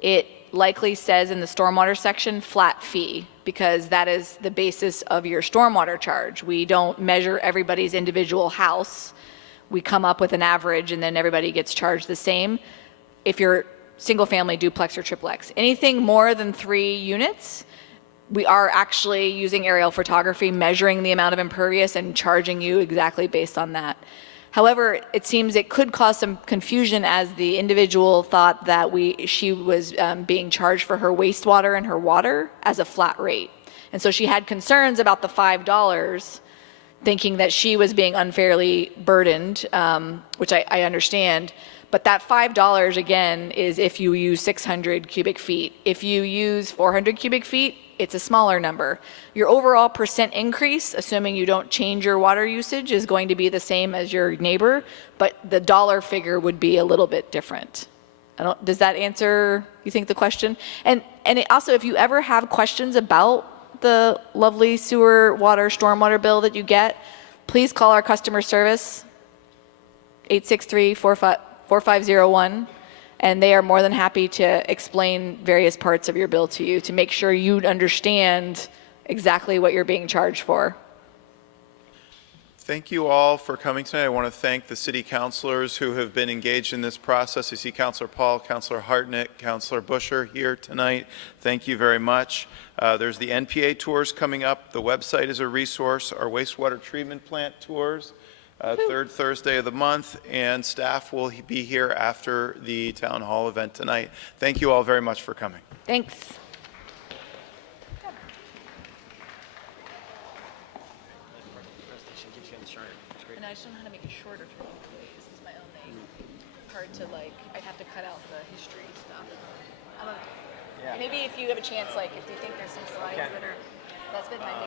it likely says in the stormwater section, flat fee, because that is the basis of your stormwater charge. We don't measure everybody's individual house. we come up with an average and then everybody gets charged the same. If you're single family, duplex, or triplex, anything more than 3 units, we are actually using aerial photography, measuring the amount of impervious and charging you exactly based on that. However, it seems it could cause some confusion as the individual thought that she was being charged for her wastewater and her water as a flat rate. And so she had concerns about the $5, thinking that she was being unfairly burdened, which I understand. But that $5, again, is if you use 600 cubic feet. If you use 400 cubic feet, it's a smaller number. Your overall percent increase, assuming you don't change your water usage, is going to be the same as your neighbor, but the dollar figure would be a little bit different. Does that answer, you think, the question? And also, if you ever have questions about the lovely sewer, water, stormwater bill that you get, please call our customer service, 863-4501. And they are more than happy to explain various parts of your bill to you to make sure you understand exactly what you're being charged for. Thank you all for coming tonight. I want to thank the city councilors who have been engaged in this process. I see Councilor Paul, Councilor Hartnett, Councilor Busher here tonight. Thank you very much. There's the NPA tours coming up. The website is a resource. Our wastewater treatment plant tours. Third Thursday of the month, and staff will be here after the town hall event tonight. Thank you all very much for coming. Thanks. And I just don't know how to make it shorter for you. This is my own thing. Hard to I'd have to cut out the history stuff. Maybe if you have a chance, if you think there's some slides that are, that's been my